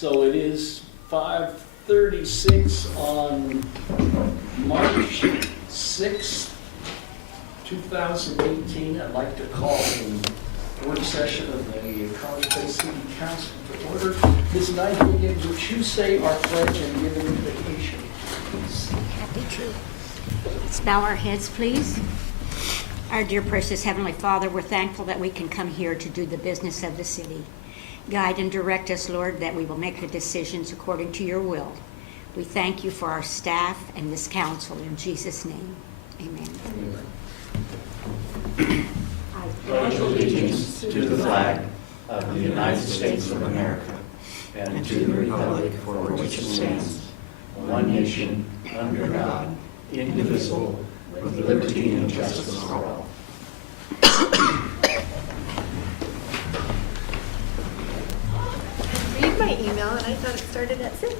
So it is 5:36 on March 6th, 2018. I'd like to call the work session of the College Place City Council to order. Ms. Nightingale, would you say our pledge and give an invocation, please? Happy to. Let's bow our heads, please. Our dear precious Heavenly Father, we're thankful that we can come here to do the business of the city. Guide and direct us, Lord, that we will make the decisions according to your will. We thank you for our staff and this council. In Jesus' name, amen. I Pledge allegiance to the flag of the United States of America and to the republic for which it stands, one nation, under God, indivisible, with liberty and justice for all. Read my email and I thought it started at 6.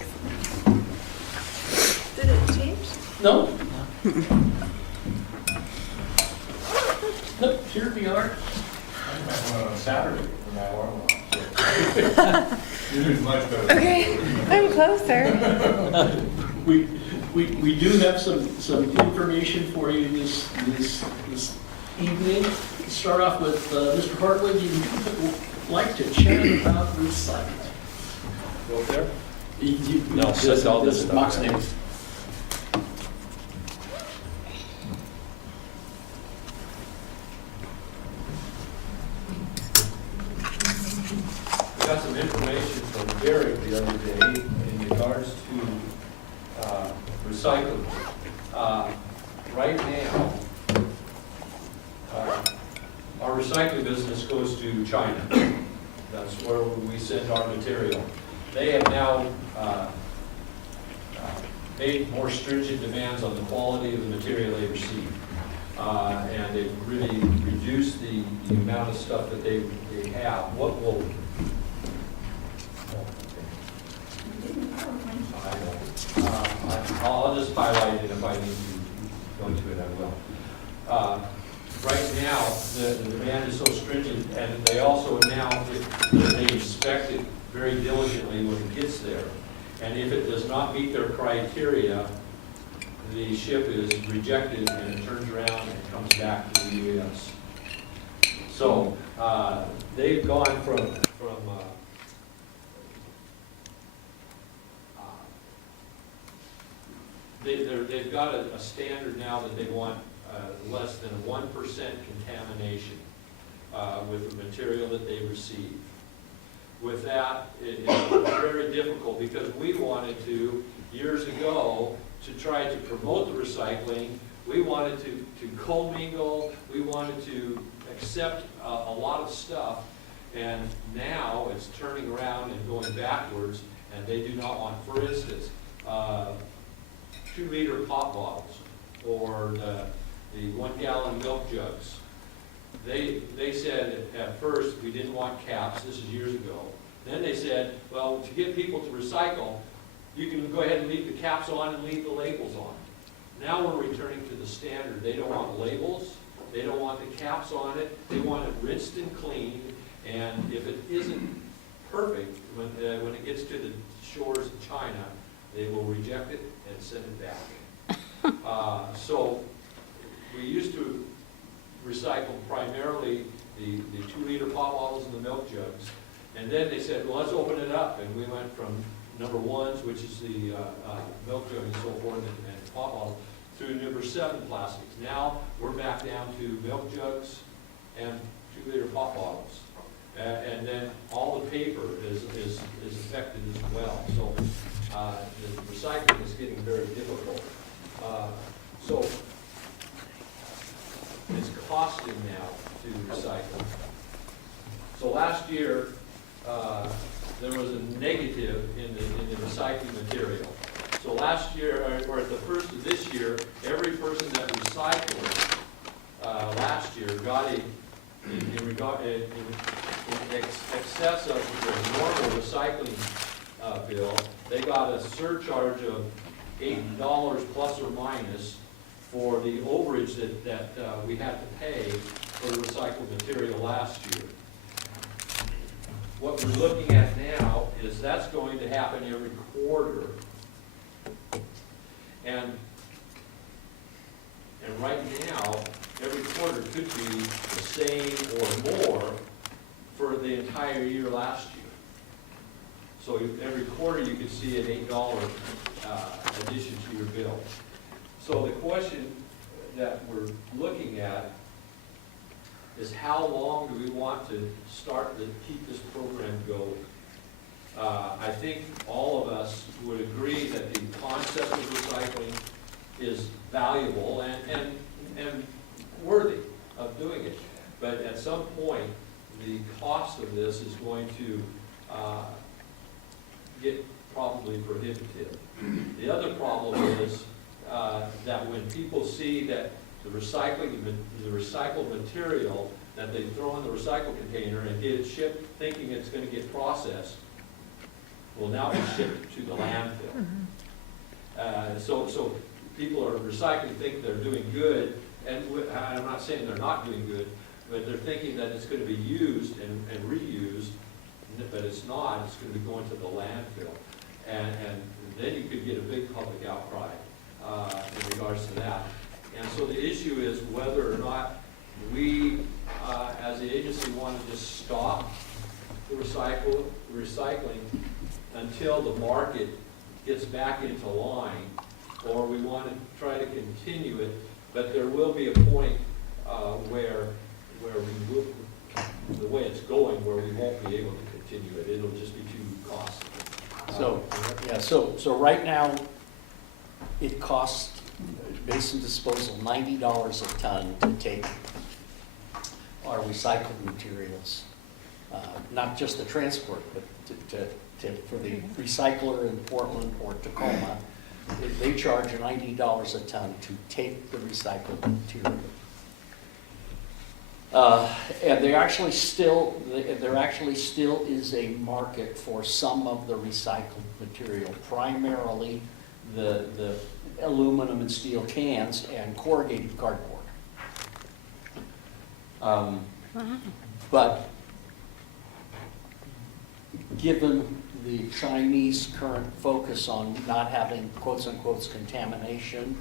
Did it change? No? Nope, here we are. On Saturday when my alarm went off. You're doing much better. Okay, I'm closer. We do have some information for you this evening. To start off with, Mr. Hartwig, you'd like to chat about recycling. Go up there? No, just all this stuff. Mock's name. We got some information from Derek the other day in regards to recycling. Right now, our recycling business goes to China. That's where we send our material. They have now made more stringent demands on the quality of the material they receive. And they've really reduced the amount of stuff that they have. What will... I'll just highlight it. If I need to go into it, I will. Right now, the demand is so stringent, and they also now, they inspect it very diligently when it gets there. And if it does not meet their criteria, the ship is rejected and it turns around and it comes back to the U.S. So they've gone from they've got a standard now that they want less than 1% contamination with the material that they receive. With that, it's very difficult because we wanted to, years ago, to try to promote the recycling. We wanted to commingle, we wanted to accept a lot of stuff, and now it's turning around and going backwards, and they do not want, for instance, 2-liter pop bottles or the 1-gallon milk jugs. They said at first we didn't want caps. This is years ago. Then they said, well, to get people to recycle, you can go ahead and leave the caps on and leave the labels on. Now we're returning to the standard. They don't want labels. They don't want the caps on it. They want it rinsed and cleaned. And if it isn't perfect, when it gets to the shores of China, they will reject it and send it back. So we used to recycle primarily the 2-liter pop bottles and the milk jugs. And then they said, well, let's open it up. And we went from number 1s, which is the milk jug and so forth, and pop bottles, through number 7 plastics. Now we're back down to milk jugs and 2-liter pop bottles. And then all the paper is affected as well. So the recycling is getting very difficult. So it's costing now to recycle. So last year, there was a negative in the recycling material. So last year, or at the first of this year, every person that recycled last year got in excess of the normal recycling bill. They got a surcharge of $8 plus or minus for the overage that we had to pay for the recycled material last year. what we're looking at now is that's going to happen every quarter. And right now, every quarter could be the same or more for the entire year last year. So every quarter you could see an $8 addition to your bill. So the question that we're looking at is how long do we want to start to keep this program going? I think all of us would agree that the concept of recycling is valuable and worthy of doing it. But at some point, the cost of this is going to get probably prohibitive. The other problem is that when people see that the recycled material that they throw in the recycle container and get it shipped thinking it's going to get processed will now be shipped to the landfill. So people are recycling, think they're doing good, and I'm not saying they're not doing good, but they're thinking that it's going to be used and reused, but it's not. It's going to be going to the landfill. And then you could get a big public outcry in regards to that. And so the issue is whether or not we, as the agency, want to just stop the recycling until the market gets back into line, or we want to try to continue it, but there will be a point where we will, the way it's going, where we won't be able to continue it. It'll just be too costly. So right now, it costs Basin Disposal $90 a ton to take our recycled materials, not just the transport, but for the recycler in Portland or Tacoma. They charge $90 a ton to take the recycled material. And there actually still is a market for some of the recycled material, primarily the aluminum and steel cans and corrugated cardboard. But given the Chinese current focus on not having quotes unquote contamination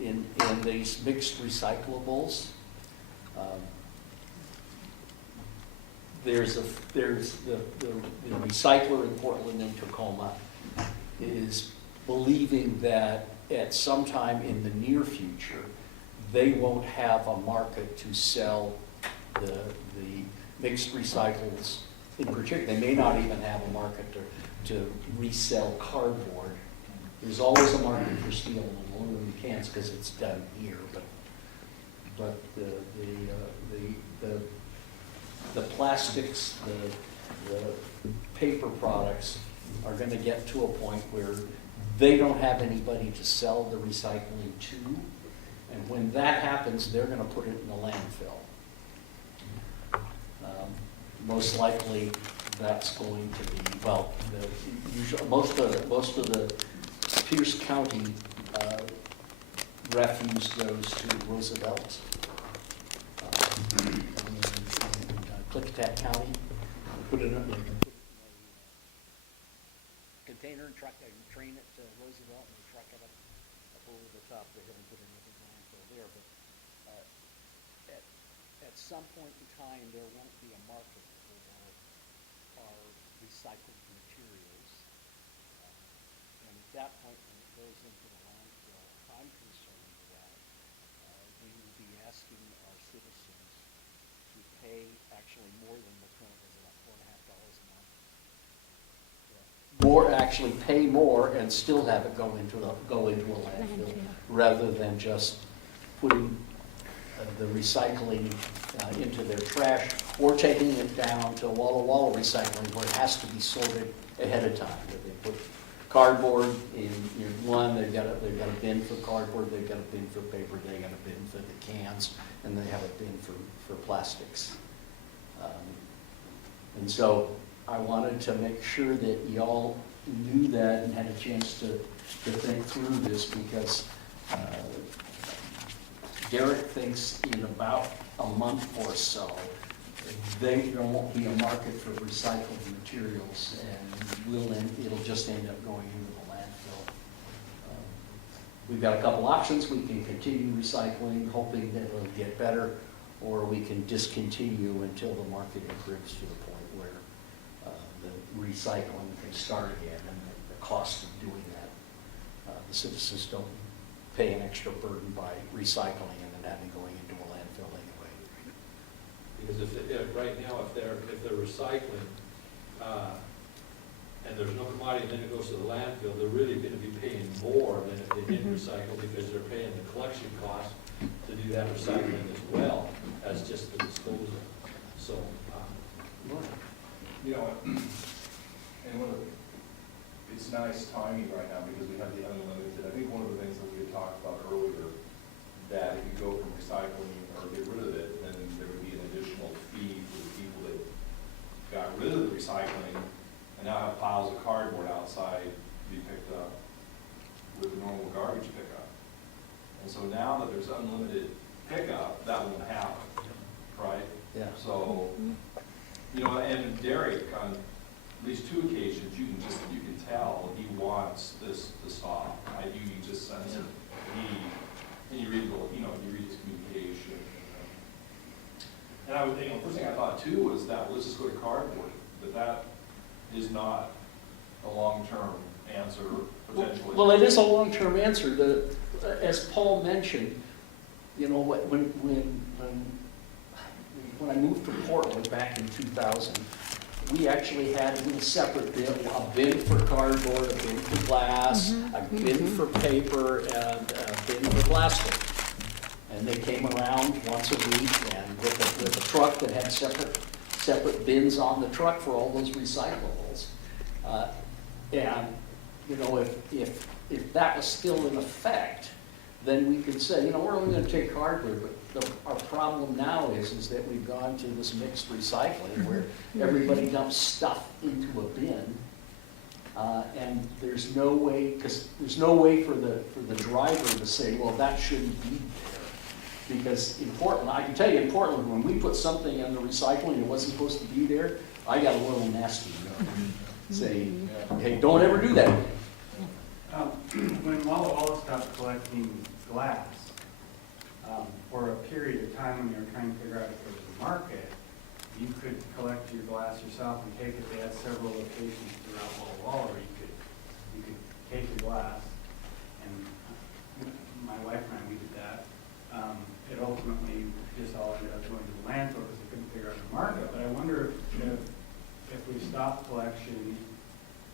in these mixed recyclables, there's the recycler in Portland and Tacoma is believing that at some time in the near future, they won't have a market to sell the mixed recyclables in particular. They may not even have a market to resell cardboard. There's always a market for steel and aluminum cans because it's done here, but the plastics, the paper products are going to get to a point where they don't have anybody to sell the recycling to, and when that happens, they're going to put it in the landfill. Most likely, that's going to be, well, most of the Pierce County refuse goes to Roosevelt. Klickitat County, put it in a container and train it to Roosevelt and truck it up over the top. They haven't put anything landfill there, but at some point in time, there won't be a market for our recycled materials. And at that point, when it goes into the landfill, I'm concerned that we will be asking our citizens to pay actually more than the current is about $4.50 a month. More, actually pay more and still have it go into a landfill rather than just putting the recycling into their trash or taking it down to Walla Walla recycling where it has to be sorted ahead of time. They put cardboard in one, they've got a bin for cardboard, they've got a bin for paper, they've got a bin for the cans, and they have a bin for plastics. And so I wanted to make sure that y'all knew that and had a chance to think through this because Derek thinks in about a month or so there won't be a market for recycled materials, and it'll just end up going into the landfill. We've got a couple options. We can continue recycling, hoping that it'll get better, or we can discontinue until the market improves to the point where the recycling can start again, and the cost of doing that, the citizens don't pay an extra burden by recycling and then having going into a landfill anyway. Because if right now, if they're recycling, and there's no commodity, then it goes to the landfill, they're really gonna be paying more than if they didn't recycle, because they're paying the collection cost to do that recycling as well as just the disposal. So, You know, and it's nice timing right now because we have the unlimited. I think one of the things that we had talked about earlier, that if you go from recycling or get rid of it, then there would be an additional fee for the people that got rid of the recycling and now have piles of cardboard outside to be picked up with the normal garbage pickup. And so now that there's unlimited pickup, that won't happen, right? Yeah. So, you know, and Derek, on at least 2 occasions, you can tell he wants this to stop. You just sense it. And you read his communication. And I would think, first thing I thought too was that let's just go to cardboard, but that is not a long-term answer potentially. Well, it is a long-term answer. As Paul mentioned, you know, when I moved to Portland back in 2000, we actually had a little separate bin, a bin for cardboard, a bin for glass, a bin for paper, and a bin for plastic. And they came around once a week, and with a truck that had separate bins on the truck for all those recyclables. And, you know, if that was still in effect, then we could say, you know, we're only gonna take cardboard, but our problem now is that we've gone to this mixed recycling where everybody dumps stuff into a bin. And there's no way, because there's no way for the driver to say, well, that shouldn't be there. Because in Portland, I can tell you in Portland, when we put something in the recycling that wasn't supposed to be there, I got a little nasty note saying, hey, don't ever do that. When Walla Walla stopped collecting glass, for a period of time when you were trying to figure out if there was a market, you could collect your glass yourself and take it. They had several locations throughout Walla Walla where you could take your glass, and my wife and I, we did that. It ultimately just all ended up going to the landfill because they couldn't figure out a market. But I wonder if we stop collection,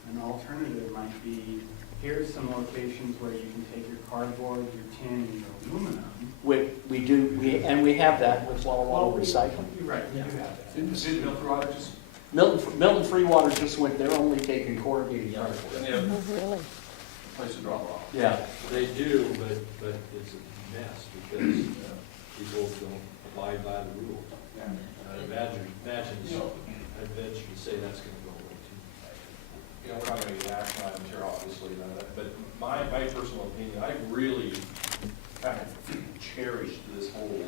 an alternative might be, here's some locations where you can take your cardboard, your tin, and your aluminum. We have that with Walla Walla Recycling. You're right, you do have that. Did Milton Water just, Milton Freewater just went, they're only taking corrugated and cardboard. they have a place to drop off? Yeah. they do, but it's a mess because people don't abide by the rules. I'd imagine, I'd venture to say that's gonna go away too. You know, we're not going to get action items here, obviously, but my personal opinion, I really kind of cherished this whole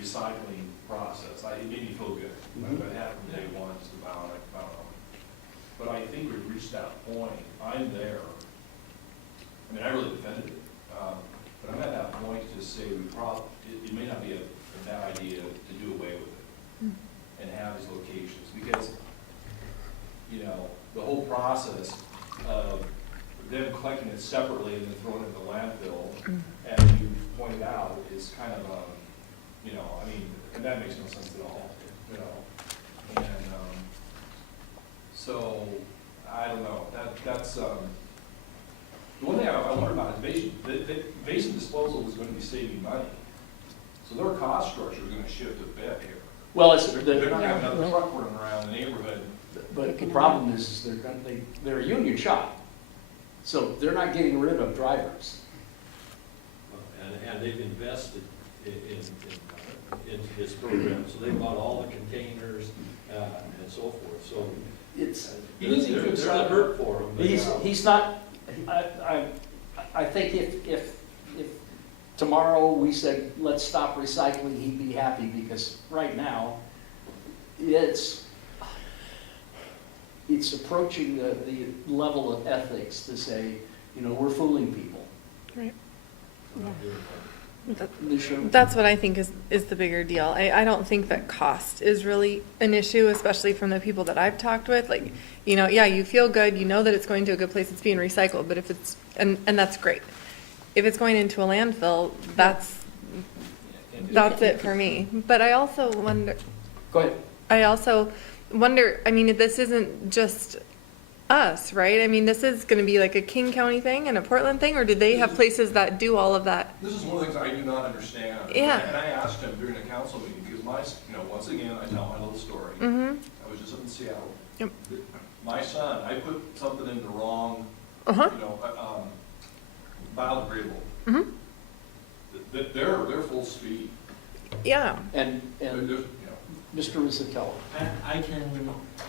recycling process. It made me feel good. I've had from day one, just about it. But I think we've reached that point. I'm there. I mean, I really defended it. But I'm at that point to say it may not be a bad idea to do away with it and have these locations. Because, you know, the whole process of them collecting it separately and then throwing it in the landfill, as you pointed out, is kind of, you know, I mean, and that makes no sense at all, you know. And so, I don't know, that's, the one thing I wonder about is basin disposal is going to be saving money. So their cost structure is going to shift a bit here. Well, They're not going to have another truck running around the neighborhood. but the problem is they're a union shop, so they're not getting rid of drivers. And they've invested into this program, so they bought all the containers and so forth, so It's there's a hurt for them. But he's not. I think if tomorrow we said let's stop recycling, he'd be happy because right now it's approaching the level of ethics to say, we're fooling people. Right. Sure. That's what I think is the bigger deal. I don't think that cost is really an issue, especially from the people that I've talked with. Like, yeah, you feel good, you know that it's going to a good place, it's being recycled, but if it's, and that's great. If it's going into a landfill, that's it for me. But I also wonder, Go ahead. I mean, this isn't just us, right? I mean, this is gonna be like a King County thing and a Portland thing, or do they have places that do all of that? This is one of the things I do not understand. Yeah. And I asked him during a council meeting, because once again, I tell my little story. Mm-hmm. I was just up in Seattle. Yep. My son, I put something in the wrong, Uh-huh. biodegradable. Mm-hmm. They're full speed. Yeah. And There's, Mr. Rizzatello. I can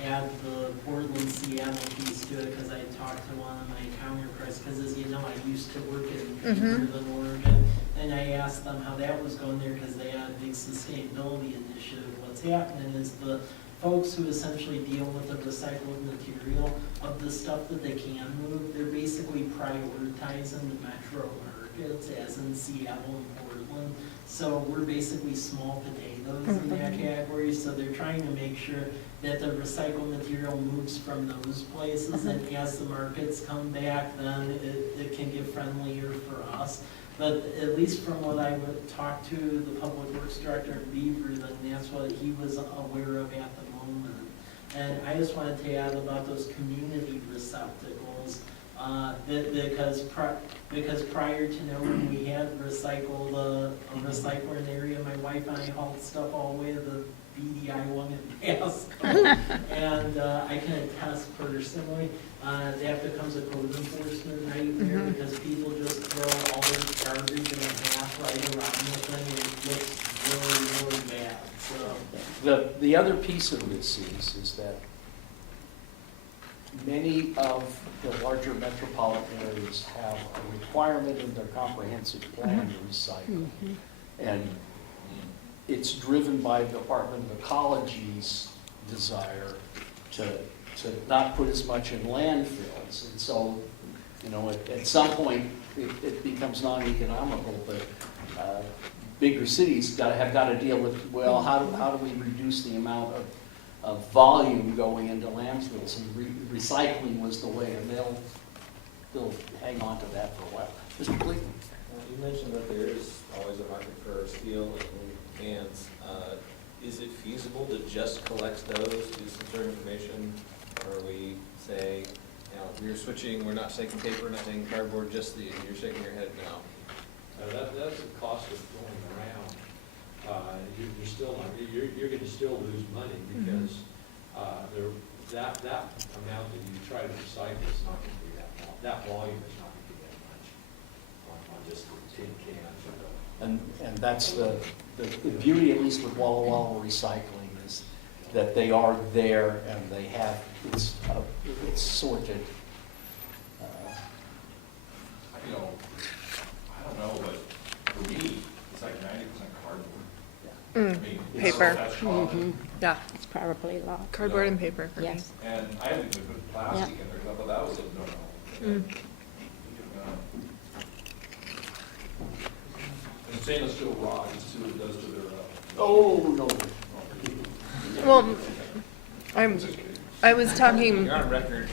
add the Portland Seattle piece to it because I talked to one of my counterparts, because as you know, I used to work in Northern Oregon, and I asked them how that was going there because they had a big sustainability initiative. What's happening is the folks who essentially deal with the recycled material of the stuff that they can move, they're basically prioritizing the metro markets, as in Seattle and Portland. So we're basically small potatoes in that category, so they're trying to make sure that the recycled material moves from those places, and as the markets come back, then it can get friendlier for us. But at least from what I would talk to the public works director of Beaver, then that's what he was aware of at the moment. And I just wanted to add about those community receptacles. Because prior to now, when we had recycled a recycler area, my wife and I hauled stuff all the way to the BDI one in Pasco. And I can attest personally, that becomes a code enforcement nightmare because people just throw all their garbage in a half right around the thing, and it looks really, really bad. So The other piece of this is that many of the larger metropolitan areas have a requirement in their comprehensive plan to recycle. And it's driven by the Department of Ecology's desire to not put as much in landfills. And so, at some point, it becomes non-economical, but bigger cities have got to deal with, well, how do we reduce the amount of volume going into landfills, and recycling was the way, and they'll hang on to that for a while. Mr. Cleveland? You mentioned that there is always a market for steel and cans. Is it feasible to just collect those, do some sort of information, or we say, we're switching, we're not taking paper, not taking cardboard, just the, you're shaking your head no? That's the cost of going around. You're still not, you're going to still lose money because that amount that you try to recycle is not going to be that volume is not going to be that much on just the tin cans or the. And that's the beauty, at least with Walla Walla Recycling, is that they are there and they have, it's sorted. I don't know, but for me, it's like 90% cardboard. I mean, Paper. That's common. Yeah, It's probably a lot. cardboard and paper for me. Yes. And I haven't even put plastic in there, 'cause I thought that was a no-no. And stainless steel rod, you see what it does to their, Oh, no. Well, I was talking. You're on record.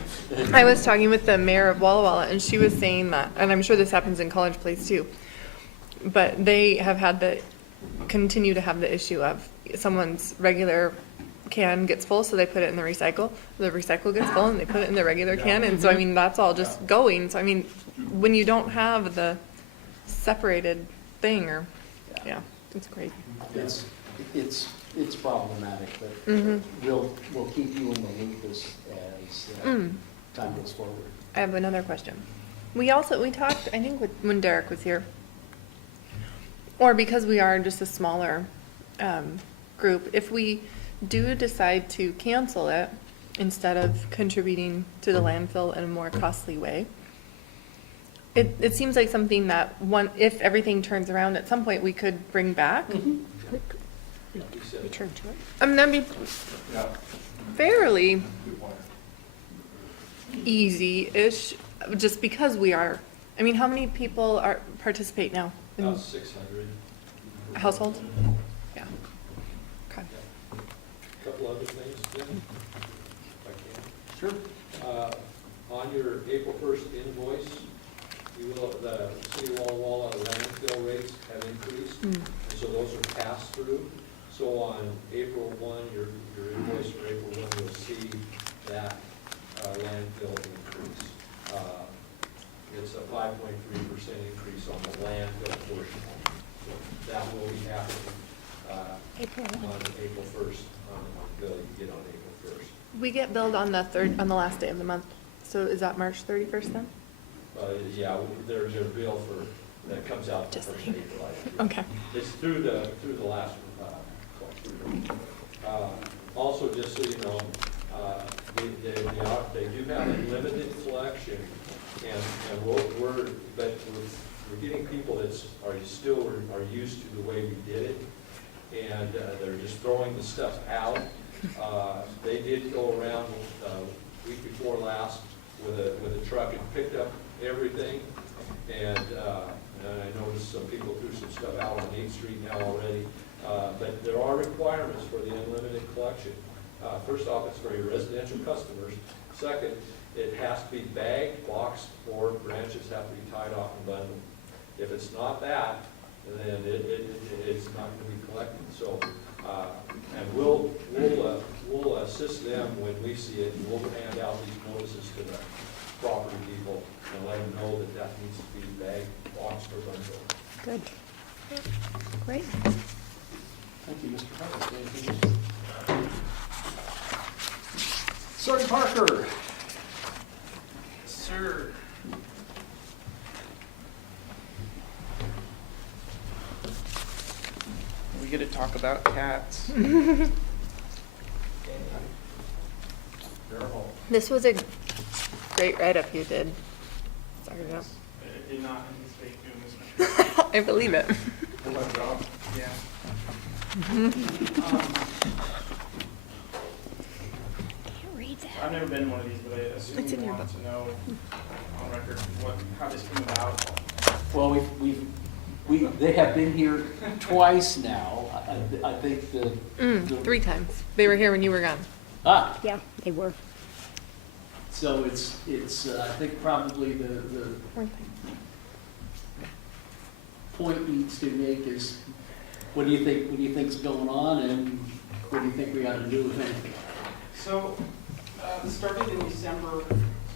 I was talking with the mayor of Walla Walla, and she was saying that, and I'm sure this happens in College Place too, but they have continue to have the issue of someone's regular can gets full, so they put it in the recycle gets full, and they put it in the regular can, and so, I mean, that's all just going. So, I mean, when you don't have the separated thing, or, yeah, it's crazy. It's problematic, but we'll keep you in the loop as time goes forward. I have another question. We talked, I think, when Derek was here, or because we are just a smaller group, if we do decide to cancel it instead of contributing to the landfill in a more costly way, it seems like something that if everything turns around at some point, we could bring back. He said, Return to it. I mean, that'd be Yeah, fairly good point. easy-ish, just because we are, I mean, how many people participate now in about 600. households? Yeah. Okay. Couple other things, Jim, if I can. Sure. On your April 1st invoice, the city of Walla Walla landfill rates have increased, and so those are passed through. So on April 1, your invoice for April 1, you'll see that landfill increase. It's a 5.3% increase on the landfill portion. So that will be happening April on April 1st, on the bill you get on April 1st. We get billed on on the last day of the month. So is that March 31st then? Yeah, there's a bill for, that comes out the Just first saying. April. I think. Okay. It's through the last, also, just so you know, they do have a limited collection, and we're getting people that are used to the way we did it, and they're just throwing the stuff out. They did go around week before last with a truck and picked up everything, and I noticed some people threw some stuff out on 8th Street now already. But there are requirements for the unlimited collection. First off, it's for your residential customers. Second, it has to be bagged, boxed, or branches have to be tied off and bundled. If it's not that, then it's not going to be collected. So, and we'll assist them when we see it, and we'll hand out these notices to the property people and let them know that that needs to be bagged, boxed, or bundled. Good. Great. Thank you, Mr. Parker. Anything else? Sergeant Parker. Sir. We get to talk about cats. This was a great write-up you did. Sorry about. I did not anticipate doing this much. I believe it. Yeah. Can't read that. I've never been in one of these, but I assume It's in you your want to know on record how this came about. Well, they have been here twice now. I think the. 3 times. They were here when you were gone. Yeah, they were. So it's, I think probably the point needs to make is, what do you think's going on, and what do you think we ought to do with anything? So, this started in December,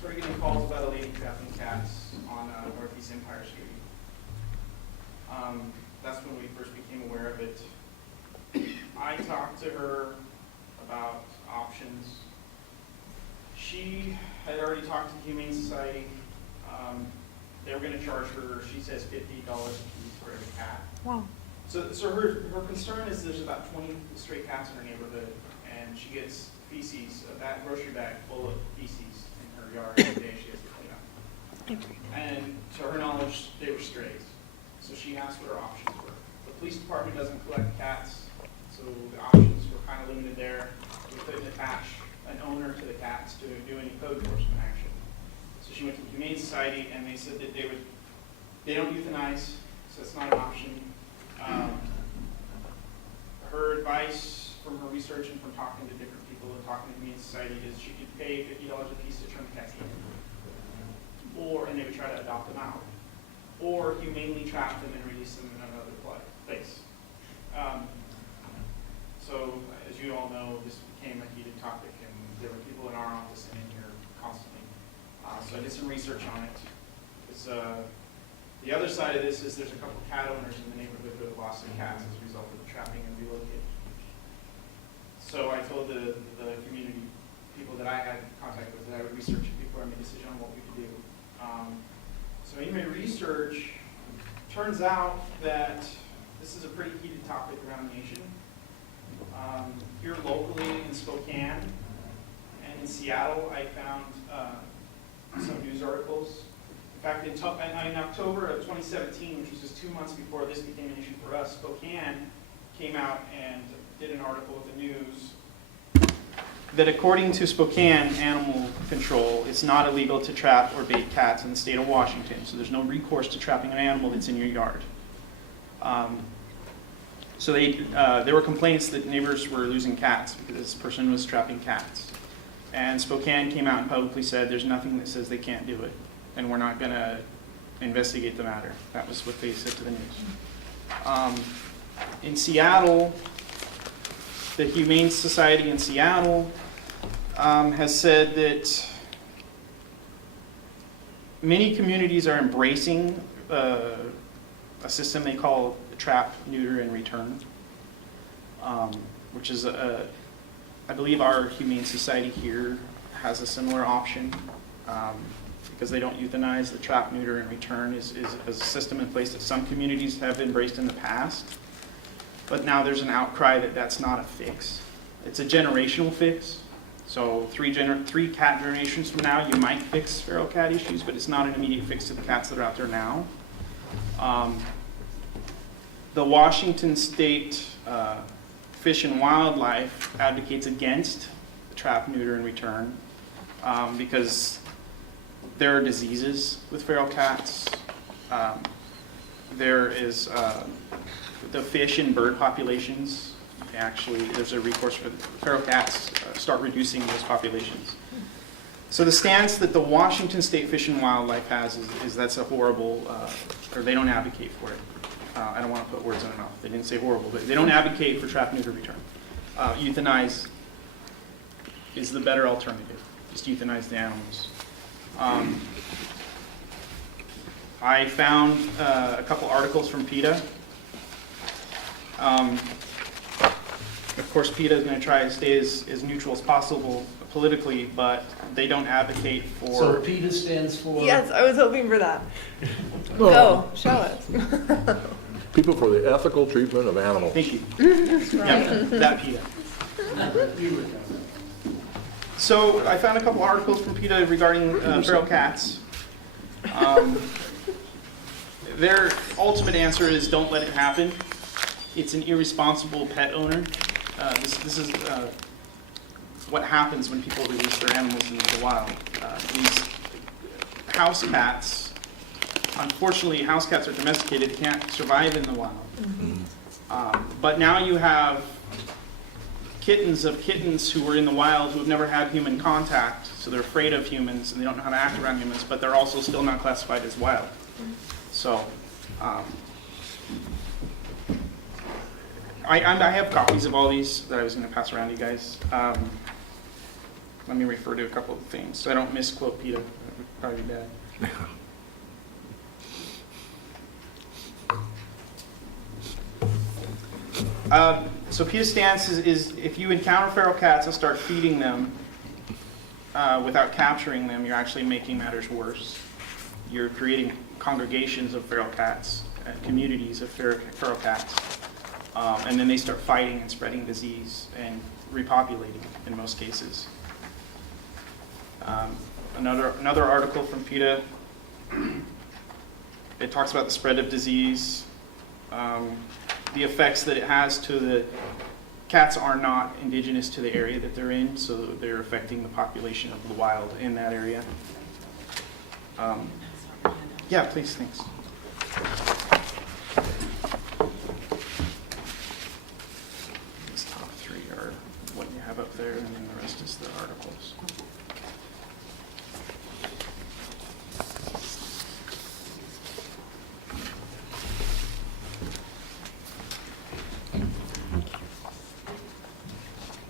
started getting calls about a lady trapping cats on Northeast Empire Street. That's when we first became aware of it. I talked to her about options. She had already talked to the Humane Society. They were going to charge her, she says, $50 a piece for every cat. Wow. So her concern is there's about 20 stray cats in her neighborhood, and she gets feces, that grocery bag full of feces in her yard every day she has to clean up. And to her knowledge, they were strays. So she asked what her options were. The police department doesn't collect cats, so the options were kind of limited there. We couldn't attach an owner to the cats to do any code enforcement action. So she went to the Humane Society, and they said that they don't euthanize, so it's not an option. Her advice from her research and from talking to different people and talking to the Humane Society is she could pay $50 a piece to turn the cats in, and they would try to adopt them out, or humanely trap them and release them in another place. So, as you all know, this became a heated topic, and there were people in our office and in here constantly. So I did some research on it. The other side of this is there's a couple of cat owners in the neighborhood who have lost their cats as a result of the trapping and relocating. So I told the community people that I had contact with that I would research it before I made a decision on what we could do. So in my research, turns out that this is a pretty heated topic around the nation. Here locally in Spokane and in Seattle, I found some news articles. In fact, in October of 2017, which was just 2 months before this became an issue for us, Spokane came out and did an article with the news that according to Spokane Animal Control, it's not illegal to trap or bait cats in the state of Washington. So there's no recourse to trapping an animal that's in your yard. So there were complaints that neighbors were losing cats because this person was trapping cats. And Spokane came out and publicly said there's nothing that says they can't do it, and we're not going to investigate the matter. That was what they said to the news. In Seattle, the Humane Society in Seattle has said that many communities are embracing a system they call trap, neuter, and return, which is I believe our Humane Society here has a similar option because they don't euthanize. The trap, neuter, and return is a system in place that some communities have embraced in the past, but now there's an outcry that that's not a fix. It's a generational fix. So three cat generations from now, you might fix feral cat issues, but it's not an immediate fix to the cats that are out there now. The Washington State Fish and Wildlife advocates against the trap, neuter, and return because there are diseases with feral cats. There is the fish and bird populations. Actually, there's a recourse for the feral cats start reducing those populations. So the stance that the Washington State Fish and Wildlife has is that's a horrible, or they don't advocate for it. I don't want to put words in their mouth. They didn't say horrible, but they don't advocate for trap, neuter, return. Euthanize is the better alternative. Just euthanize the animals. I found a couple articles from PETA. Of course, PETA is going to try to stay as neutral as possible politically, but they don't advocate for... So PETA stands for? Yes, I was hoping for that. Go, show us. People for the ethical treatment of animals. Thank you. Yeah, that PETA. So I found a couple articles from PETA regarding feral cats. Their ultimate answer is don't let it happen. It's an irresponsible pet owner. This is what happens when people release their animals into the wild. These house cats, unfortunately, house cats are domesticated, they can't survive in the wild. But now you have kittens of kittens who were in the wild who have never had human contact, so they're afraid of humans and they don't know how to act around humans, but they're also still not classified as wild. So, I have copies of all these that I was going to pass around to you guys. Let me refer to a couple of things so I don't misquote PETA. That would probably be bad. So PETA's stance is if you encounter feral cats and start feeding them without capturing them, you're actually making matters worse. You're creating congregations of feral cats, communities of feral cats, and then they start fighting and spreading disease and repopulating in most cases. Another article from PETA, it talks about the spread of disease, the effects that it has to the cats are not indigenous to the area that they're in, so they're affecting the population of the wild in that area. Yeah, please, thanks. These top three are what you have up there, and then the rest is the articles.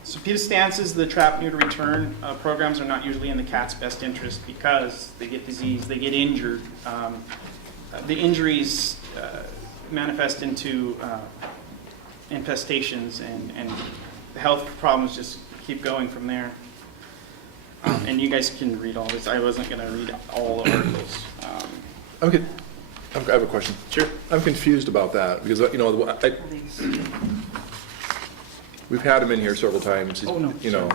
So PETA's stance is the trap, neuter, return programs are not usually in the cat's best interest because they get disease, they get injured. The injuries manifest into infestations and the health problems just keep going from there. And you guys can read all this. I wasn't going to read all the articles. I have a question. Sure. I'm confused about that because, you know, we've had him in here several times. Oh, no. You know,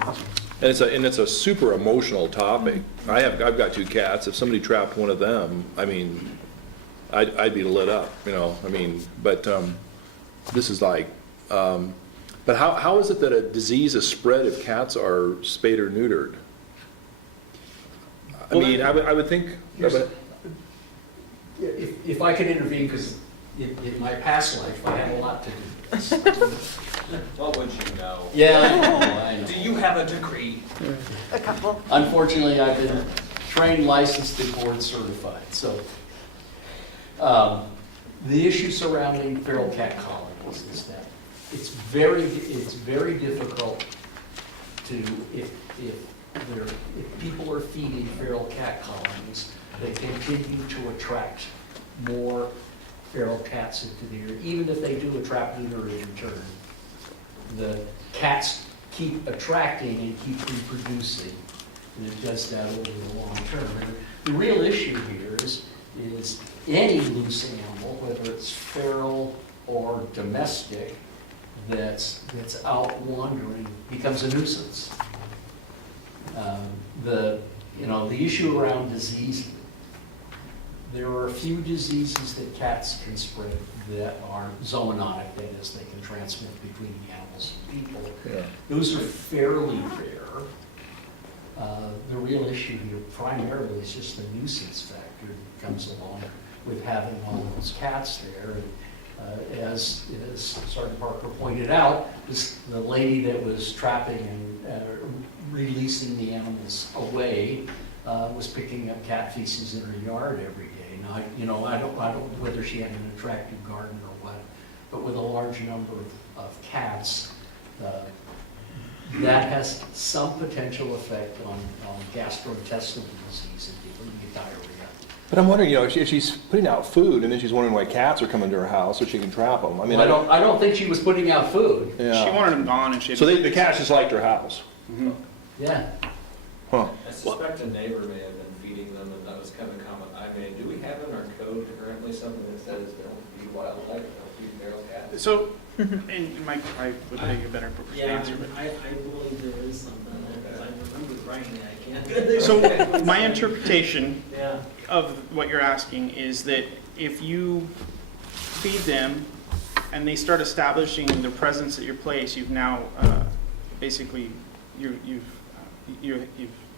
and it's a super emotional topic. I've got two cats. If somebody trapped one of them, I mean, I'd be lit up. You know, I mean, but this is like, but But how is it that a disease is spread if cats are spayed or neutered? I Well, mean, I would think, Here's- If I could intervene, because in my past life, I had a lot to do with this. What would you know? Yeah, I know. Do you have a degree? A couple. Unfortunately, I've been trained, licensed, and board certified, so. The issue surrounding feral cat colonies is that it's very difficult to, if people are feeding feral cat colonies, they continue to attract more feral cats into the area, even if they do attract neuter in return. The cats keep attracting and keep reproducing, and it does that over the long term. And the real issue here is any loose animal, whether it's feral or domestic, that's out wandering becomes a nuisance. The issue around disease, there are a few diseases that cats can spread that are zoonotic, that is, they can transmit between the animals and people. yeah. Those are fairly rare. The real issue here primarily is just the nuisance factor that comes along with having all those cats there. And, as Sergeant Parker pointed out, the lady that was trapping and releasing the animals away was picking up cat feces in her yard every day. Now, I don't know whether she had an attractive garden or what, but with a large number of cats, that has some potential effect on gastrointestinal disease and people who get diarrhea. But I'm wondering, if she's putting out food and then she's wondering why cats are coming to her house so she can trap them. I mean, Well, I don't think she was putting out food. Yeah. She wanted them gone and she. So the cats just liked her house. Mhm. Yeah. Huh. I suspect a neighbor may have been feeding them, and that was kind of a comment I made. Do we have in our code currently something that says don't feed wildlife, don't feed feral cats? So, and Mike probably would make a better Yeah, answer, but. I believe there is something, because I remember writing it, I can't. So my interpretation Yeah, of what you're asking is that if you feed them and they start establishing their presence at your place, you've now basically you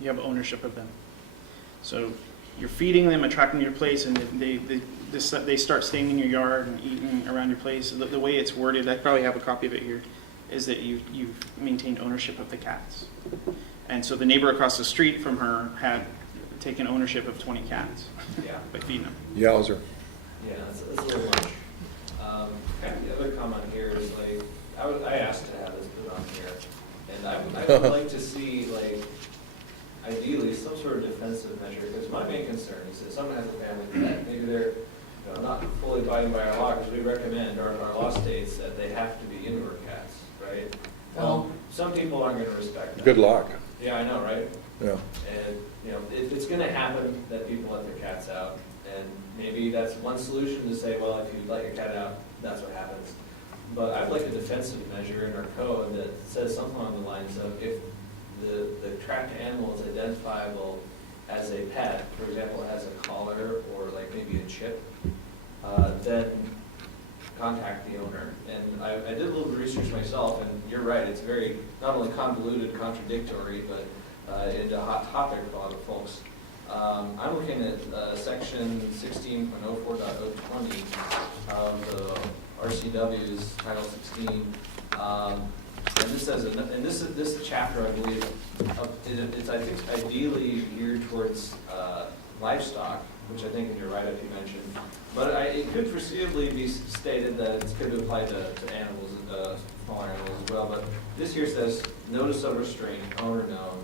have ownership of them. So you're feeding them, attracting them to your place, and they start staying in your yard and eating around your place. The way it's worded, I probably have a copy of it here, is that you've maintained ownership of the cats. And so the neighbor across the street from her had taken ownership of 20 cats Yeah. by feeding them. Yowzer. Yeah, it's a little much. Kind of the other comment here is like, I asked to have this put on here, and I would like to see, like, ideally, some sort of defensive measure, because my main concern is that someone has a family pet, maybe they're not fully abiding by our law, because we recommend, our law states that they have to be indoor cats, right? Some people aren't gonna respect that. Good luck. Yeah, I know, right? Yeah. And, if it's gonna happen that people let their cats out, and maybe that's one solution to say, well, if you let your cat out, that's what happens. But I'd like a defensive measure in our code that says something along the lines of, if the trapped animal is identifiable as a pet, for example, has a collar or like maybe a chip, then contact the owner. And I did a little research myself, and you're right, it's very, not only convoluted, contradictory, but into a hot topic for a lot of folks. I'm looking at section 16.04.020 of the RCW's Title 16. And this says, and this chapter, I believe, it's I think ideally geared towards livestock, which I think in your write-up you mentioned. But it could foreseeably be stated that it could apply to animals, smaller animals as well. But this here says, notice of restraint, owner known.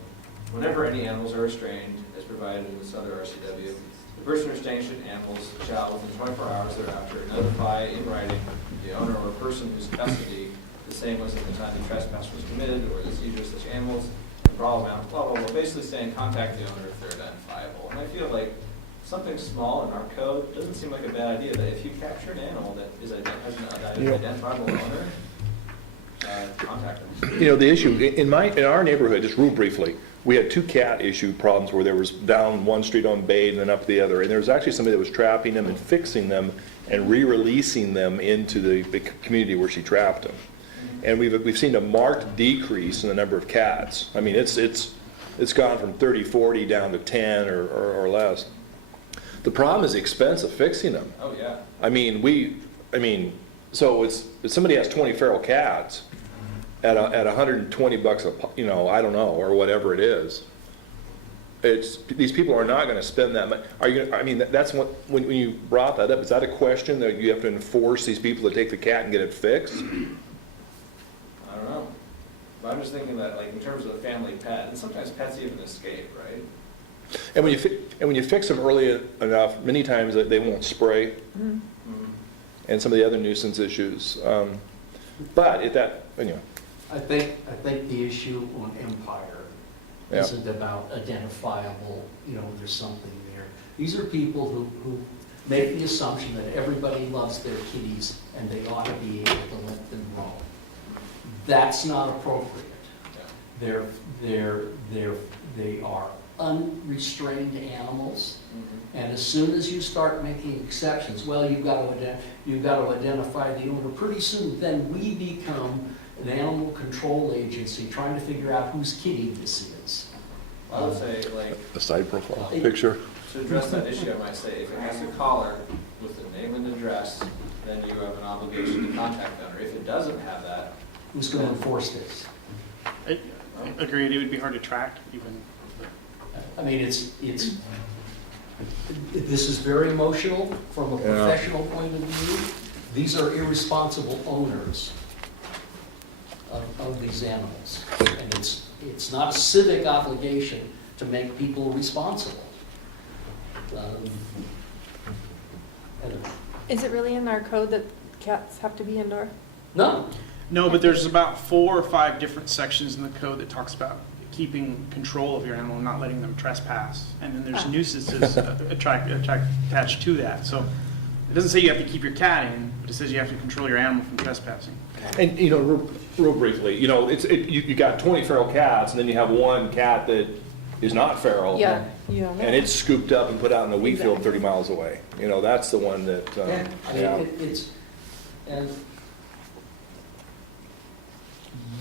Whenever any animals are restrained, as provided in this other RCW, the person restraining animals shall, within 24 hours thereafter, notify in writing the owner or person whose custody the same was at the time the trespass was committed or the seizure of such animals, and blah, blah, blah, blah, blah, basically saying contact the owner if they're identifiable. And I feel like something small in our code doesn't seem like a bad idea, that if you capture an animal that has an identifiable owner, contact them. The issue, in our neighborhood, just real briefly, we had 2 cat issue problems where there was down one street on Bade and then up the other. And there was actually somebody that was trapping them and fixing them and re-releasing them into the community where she trapped them. And we've seen a marked decrease in the number of cats. I mean, it's gone from 30, 40 down to 10 or less. The problem is the expense of fixing them. Oh, yeah. I mean, so if somebody has 20 feral cats at $120 a pop, I don't know, or whatever it is. These people are not going to spend that much. That's what, when you brought that up, is that a question that you have to enforce these people to take the cat and get it fixed? I don't know. But I'm just thinking that, like, in terms of a family pet, and sometimes pets even escape, right? And when you fix them early enough, many times they won't spray, and some of the other nuisance issues. But I think the issue on Empire Yeah. isn't about identifiable, there's something there. These are people who make the assumption that everybody loves their kitties and they ought to be able to let them roam. That's not appropriate. They are unrestrained animals, and as soon as you start making exceptions, well, you've got to identify the owner. Pretty soon, then we become an animal control agency trying to figure out whose kitty this is. I would say, like, a side profile picture. to address that issue, I might say, if it has a collar with the name and address, then you have an obligation to contact the owner. If it doesn't have that, Who's going to enforce this? Agreed, it would be hard to track even. I mean, this is very emotional from a professional point of view. These are irresponsible owners of these animals. And it's not a civic obligation to make people responsible. Is it really in our code that cats have to be indoor? No, No, but there's about 4 or 5 different sections in the code that talks about keeping control of your animal and not letting them trespass. And then there's nuisances attached to that. So it doesn't say you have to keep your cat in, but it says you have to control your animal from trespassing. And, real briefly, you got 20 feral cats, and then you have one cat that is not feral. Yeah, you don't know. And it's scooped up and put out in the wheat field 30 miles away. That's the one that, I mean, and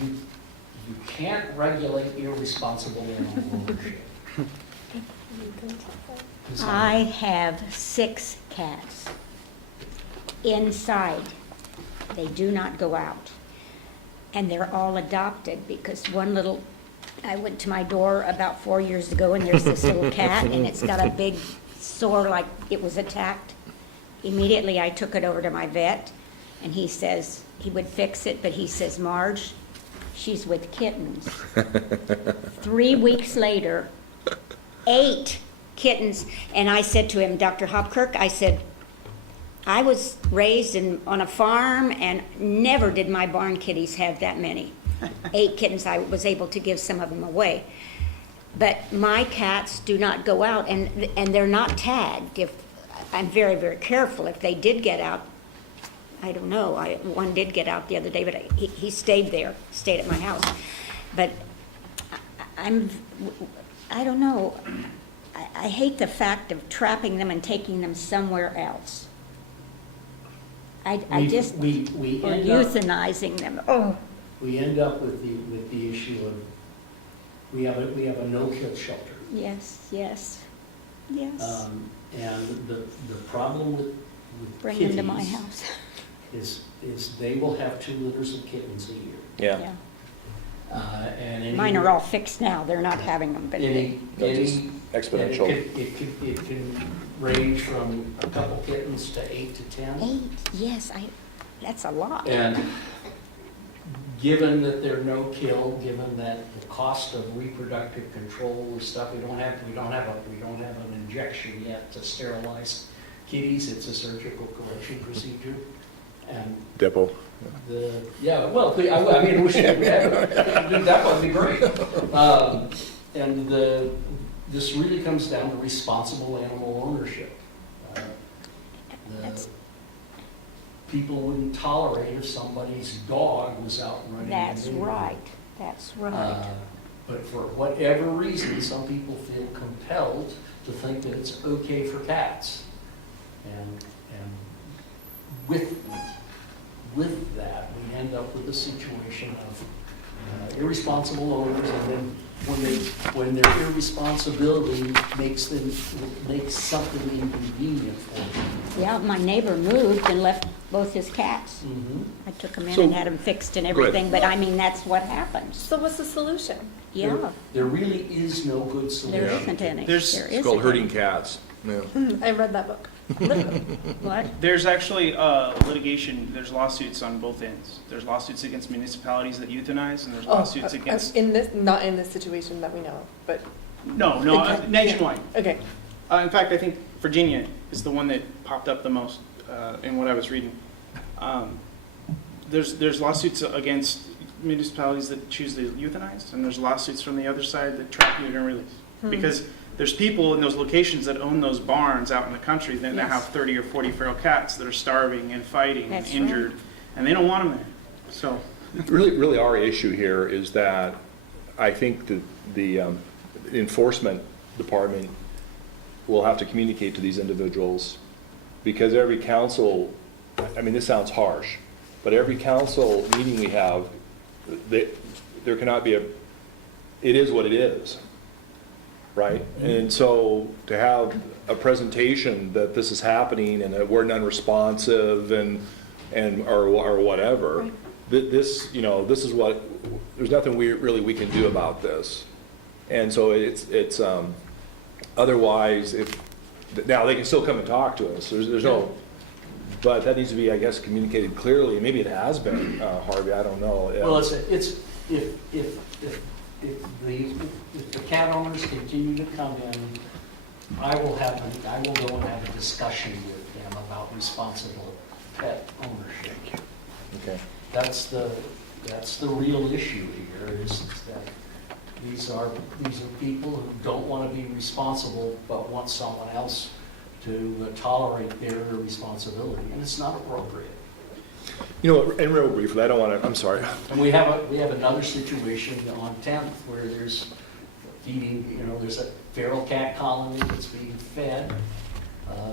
you can't regulate irresponsible animal ownership. I have 6 cats inside. They do not go out. And they're all adopted because I went to my door about 4 years ago and there's this little cat and it's got a big sore like it was attacked. Immediately I took it over to my vet and he says he would fix it, but he says, Marge, she's with kittens. 3 weeks later, 8 kittens. And I said to him, Dr. Hopkirk, I said, I was raised on a farm and never did my barn kitties have that many. 8 kittens, I was able to give some of them away. But my cats do not go out and they're not tagged. I'm very, very careful. If they did get out, I don't know. One did get out the other day, but he stayed at my house. But I don't know. I hate the fact of trapping them and taking them somewhere else. Or euthanizing them. Oh. We end up with the issue of we have a no-kill shelter. Yes. And the problem with Bring kitties them to my house. is they will have 2 litters of kittens a year. yeah. And Mine are all fixed now. They're not having them, but Exponential. It can range from a couple kittens to 8 to 10. 8. Yes, that's a lot. And given that they're no-kill, given that the cost of reproductive control and stuff, we don't have an injection yet to sterilize kitties. It's a surgical collection procedure. And Depot. I mean, we should have it. That would be great. And this really comes down to responsible animal ownership. People wouldn't tolerate if somebody's dog was out running. That's right. But for whatever reason, some people feel compelled to think that it's okay for cats. And with that, we end up with a situation of irresponsible owners, and then when their irresponsibility makes something inconvenient for them. Yeah, my neighbor moved and left both his cats. Mhm. I took them in So- and had them fixed and Go ahead. everything, but I mean, that's what happens. So what's the solution? Yeah, There really is no good solution. there isn't any. There's- There It's It's isn't called herding any. cats. Yeah. I read that book. What? There's actually litigation, there's lawsuits on both ends. There's lawsuits against municipalities that euthanize, and there's lawsuits against, In this, not in this situation that we know of, but, no, Okay. nationwide. okay. In fact, I think Virginia is the one that popped up the most in what I was reading. There's lawsuits against municipalities that choose to euthanize, and there's lawsuits from the other side that trap, neuter, and release. Because there's people in those locations that own those barns out in the country that Yes. have 30 or 40 feral cats that are starving and fighting That's and injured, and they don't want them there. So, Really, our issue here is that I think that the enforcement department will have to communicate to these individuals, because every council, I mean, this sounds harsh, but every council meeting we have, there cannot be it is what it is, right? And so to have a presentation that this is happening and that we're non-responsive or whatever, this is what, there's nothing we can do about this. And so it's otherwise, now they can still come and talk to us, there's no, but that needs to be, I guess, communicated clearly. Maybe it has been, Harvey, I don't know. Well, if the cat owners continue to come in, I will go and have a discussion with them about responsible pet ownership. Okay. That's the real issue here, is that these are people who don't want to be responsible, but want someone else to tolerate their irresponsibility, and it's not appropriate. You know, and real briefly, I don't want to, I'm sorry. And we have another situation on 10th where there's feeding, there's a feral cat colony that's being fed,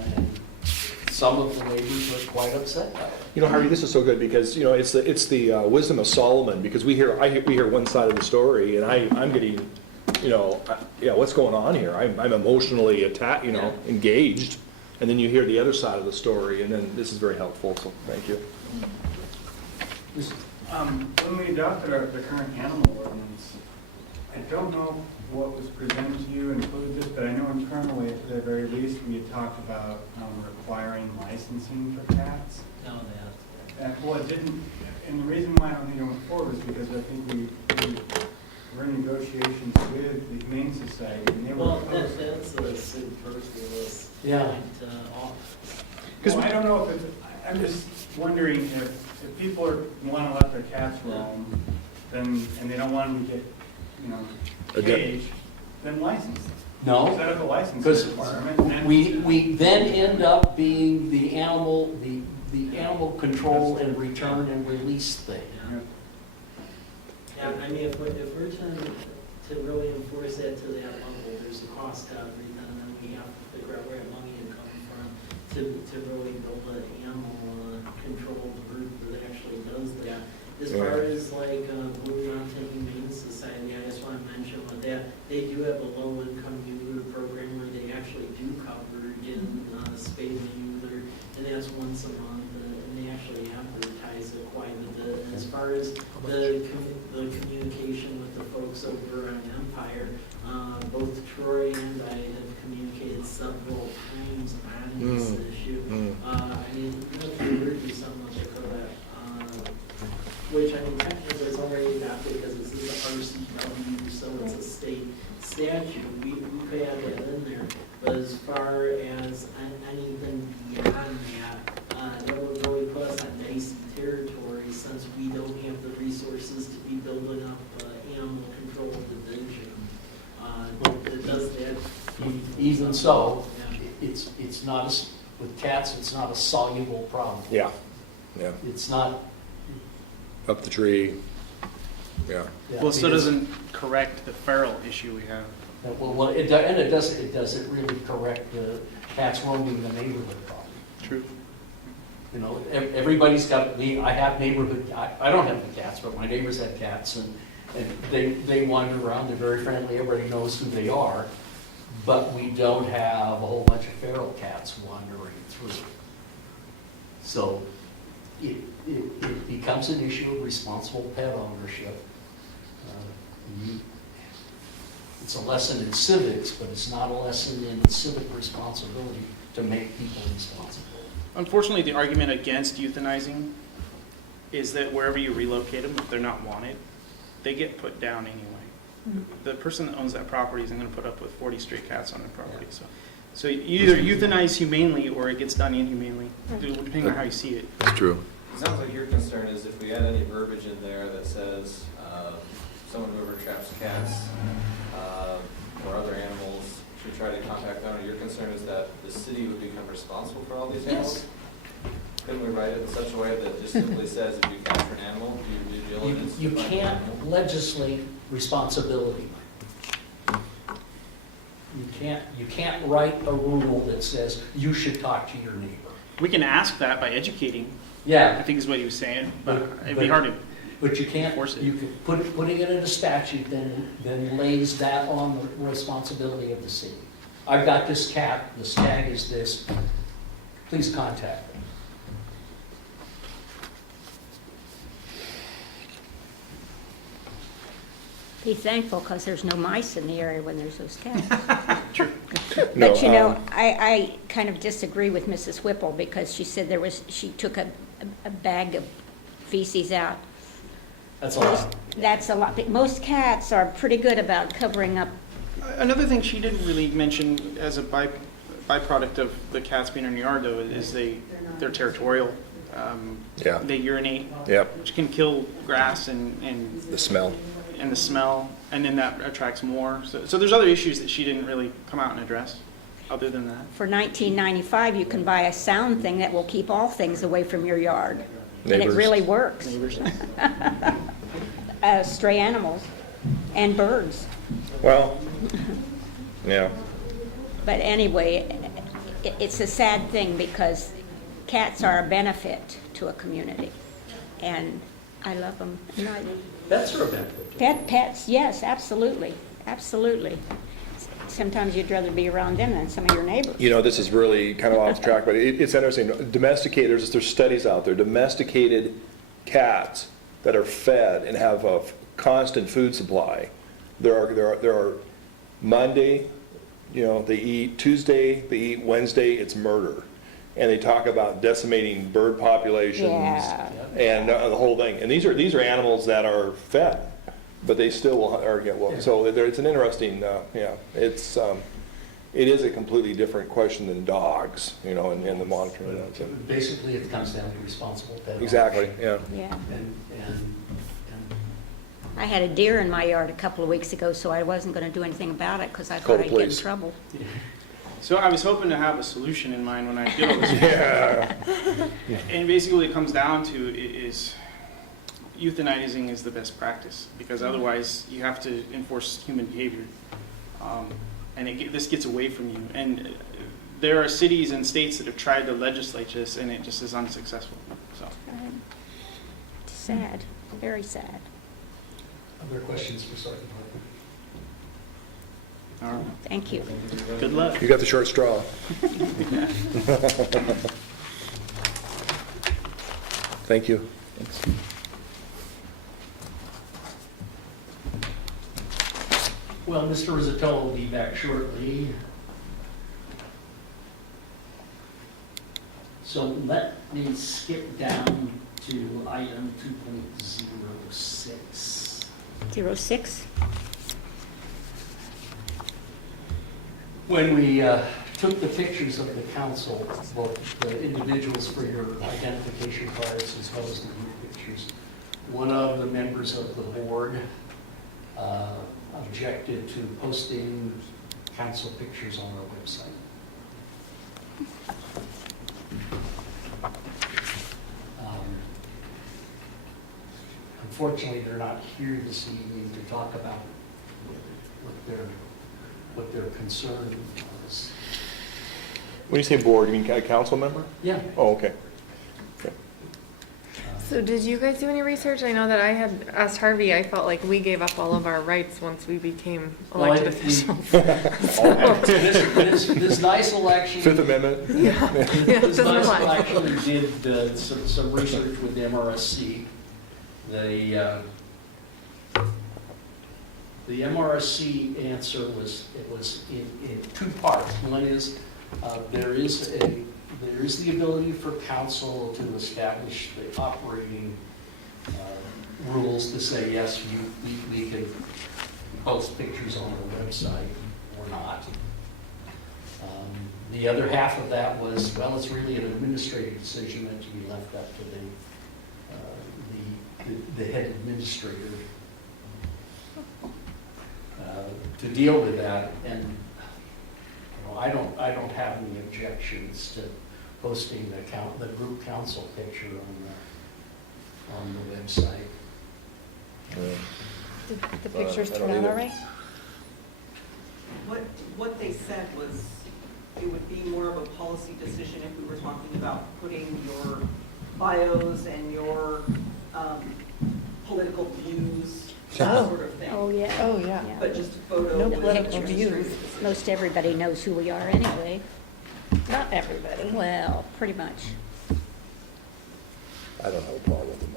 and some of the neighbors are quite upset by it. You know, Harvey, this is so good because, it's the wisdom of Solomon, because we hear one side of the story, and I'm getting, what's going on here? I'm emotionally engaged, and then you hear the other side of the story, and then this is very helpful, so thank you. When we adopted the current animal ordinance, I don't know what was presented to you included this, but I know internally, at the very least, we had talked about requiring licensing for cats. No, Well, it didn't, and the reason why I don't think it went forward is because I think we were in negotiations with the Humane Society, and they were well, opposed. that's a Sid Perkins Yeah. off. Well, I don't know if it's, I'm just wondering if people want to let their cats roam, then, and they don't want them to get, caged, then license them. No, Set up a licensing because requirement. and then- we then end up being the animal control and return and release thing. Yeah. Yeah, I mean, if we're to really enforce that to that level, there's a cost to everything, and then we have to figure out where that money is coming from to really build an animal control group that actually does that. As far as like moving on to Humane Society, I just want to mention with that, they do have a low-income neuter program where they actually do cover in spay and neuter, and that's once a month, and they actually advertise it quite a bit. And as far as the communication with the folks over on Empire, both Troy and I have communicated several times on this issue. I mean, if we were to do something like that, which I mean technically it's already adopted because this is a RCW, so it's a state statute. We could have that in there. But as far as anything beyond that would really put us on dicey territory since we don't have the resources to be building up animal control division. That does that. Even so, Yeah. it's not, with cats, it's not a soluble problem. Yeah. It's not. Up the tree. Yeah. well, so because- doesn't correct the feral issue we have. Well, it doesn't really correct the cats roaming the neighborhood problem. True. You know, everybody's got, I have neighborhood, I don't have the cats, but my neighbors have cats, and they wander around, they're very friendly, everybody knows who they are, but we don't have a whole bunch of feral cats wandering through. So it becomes an issue of responsible pet ownership. It's a lesson in civics, but it's not a lesson in civic responsibility to make people responsible. Unfortunately, the argument against euthanizing is that wherever you relocate them, if they're not wanted, they get put down anyway. The person that owns that property isn't going to put up with 40 stray cats on their property. So you either euthanize humanely or it gets done inhumanely, depending on how you see it. That's true. It sounds like your concern is if we add any verbiage in there that says someone who ever traps cats or other animals should try to contact the owner, your concern is that the city would become responsible for all these animals? Couldn't we write it in such a way that just simply says if you capture an animal, do due diligence? You to find the can't animal? legislate responsibility. You can't write a rule that says you should talk to your neighbor. We can ask that by educating, I Yeah, think is what he was saying, but it'd be But- hard to. but you can't, Enforce it. you can, putting it in a statute then lays that on the responsibility of the city. I've got this cat, the tag is this, please contact me. Be thankful because there's no mice in the area when there's those cats. No, But you know, I kind of disagree with Mrs. Whipple because she said she took a bag of feces out. That's a lot. That's a lot. But most cats are pretty good about covering up. Another thing she didn't really mention as a byproduct of the cats being in your yard, though, is they're territorial. Yeah. They urinate, Yep, which can kill grass and the smell. the smell, and then that attracts more. So there's other issues that she didn't really come out and address, other than that. For $19.95, you can buy a sound thing that will keep all things away from your yard. And it Neighbors. really works. Neighbors. Stray animals and birds. Well, yeah. But anyway, it's a sad thing because cats are a benefit to a community. And I love them. Pets are a benefit. Pets, yes, absolutely, absolutely. Sometimes you'd rather be around them than some of your neighbors. You know, this is really kind of off track, but it's interesting. Domesticated, there's studies out there, domesticated cats that are fed and have a constant food supply. There are Monday, you know, they eat, Tuesday, they eat, Wednesday, it's murder. And they talk about decimating bird populations Yeah. and the whole thing. And these are animals that are fed, but they still will. So it's an interesting, it is a completely different question than dogs, you know, and the monitoring. of that, so. Basically, it comes down to responsible pet ownership. Exactly, yeah. Yeah. And I had a deer in my yard a couple of weeks ago, so I wasn't going to do anything about it because I Call thought the I'd get in police. trouble. So I was hoping to have a solution in mind when I did all this. Yeah. And basically what it comes down to is euthanizing is the best practice, because otherwise you have to enforce human behavior. And this gets away from you. And there are cities and states that have tried to legislate this, and it just is unsuccessful. So It's sad, very sad. other questions for Sergeant Hartman? all right. Thank you. Good luck. You got the short straw. Thank you. Well, Mr. Rizzatello will be back shortly. So let me skip down to item 2.06. 06? When we took the pictures of the council, both the individuals for your identification cards as well as the group pictures, one of the members of the board objected to posting council pictures on our website. Unfortunately, they're not here this evening to talk about what their concern was. When you say board, you mean a council member? Yeah. Oh, okay. So did you guys do any research? I know that I had asked Harvey, I felt like we gave up all of our rights once we became Well, elected I- officials. This nice election. Fifth Amendment? Yeah, This doesn't nice apply. actually did some research with MRSC. The MRSC answer was in two parts. One is there is the ability for council to establish the operating rules to say, yes, we can post pictures on the website or not. The other half of that was, well, it's really an administrative decision that to be left up to the head administrator to deal with that. And I don't have any objections to posting the group council picture on the website. Did the pictures I don't turn out either. all right? What they said was it would be more of a policy decision if we were talking about putting your bios and your political views, that sort of thing. Oh, yeah. Oh, yeah. Yeah. But just a photo No was political an views. administrative decision. Most everybody knows who we are anyway. Not everybody. Well, pretty much. I don't have a problem with them.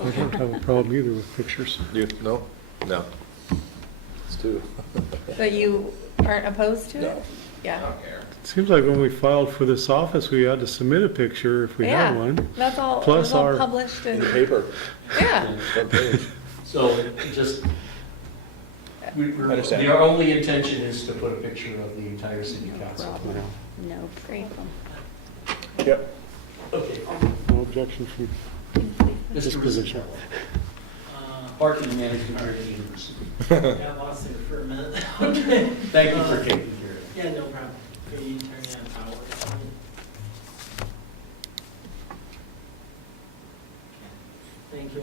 I don't have a problem either with pictures. You, no? No. It's two. But you aren't opposed to it? No. Yeah. It seems like when we filed for this office, we had to submit a picture if we had Yeah. one. That's all, it Plus was all our- published In the and, paper, yeah. front page. So it just, Understand. our only intention is to put a picture of the entire city No council. problem. No Great. problem. Yep. Okay. No objection from Mr. position. Parking and Management Art University. Got lost there for a minute. Okay. Thank you for taking care of it. Yeah, no problem. Are you turning on power or something? Thank you.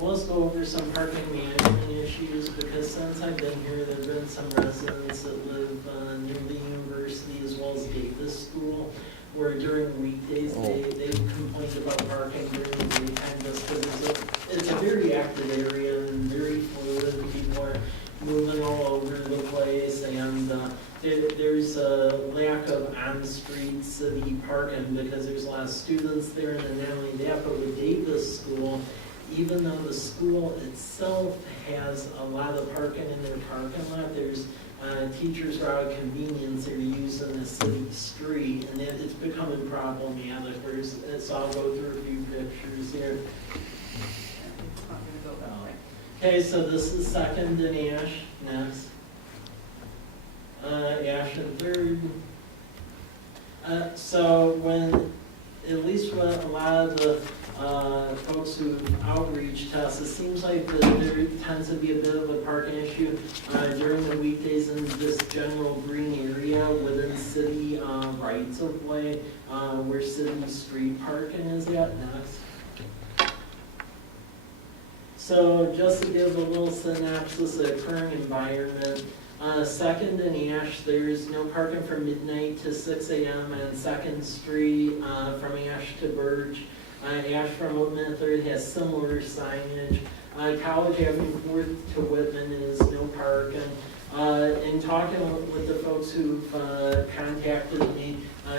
Let's go over some parking management issues, because since I've been here, there've been some residents that live near the university as well as Davis School, where during weekdays, they've complained about parking during the daytime, just because it's a very active area and very fluid. People are moving all over the place, and there's a lack of on-street city parking because there's a lot of students there, and then not only that, but with Davis School, even though the school itself has a lot of parking in their parking lot, there's teachers are out of convenience, they're using the city street, and it's becoming problematic. So I'll go through a few pictures here. It's not gonna go that way. Okay, so this is Second and Ash, next. Ash and Third. So when, at least when a lot of the folks who outreach to us, it seems like there tends to be a bit of a parking issue during the weekdays in this general green area within city rights of way, where city street parking is at next. So just to give a little synopsis of the current environment, Second and Ash, there's no parking from midnight to 6 a.m. on Second Street from Ash to Birch. Ash from Whitman Third has similar signage. College Avenue 4th to Whitman is no parking. In talking with the folks who've contacted me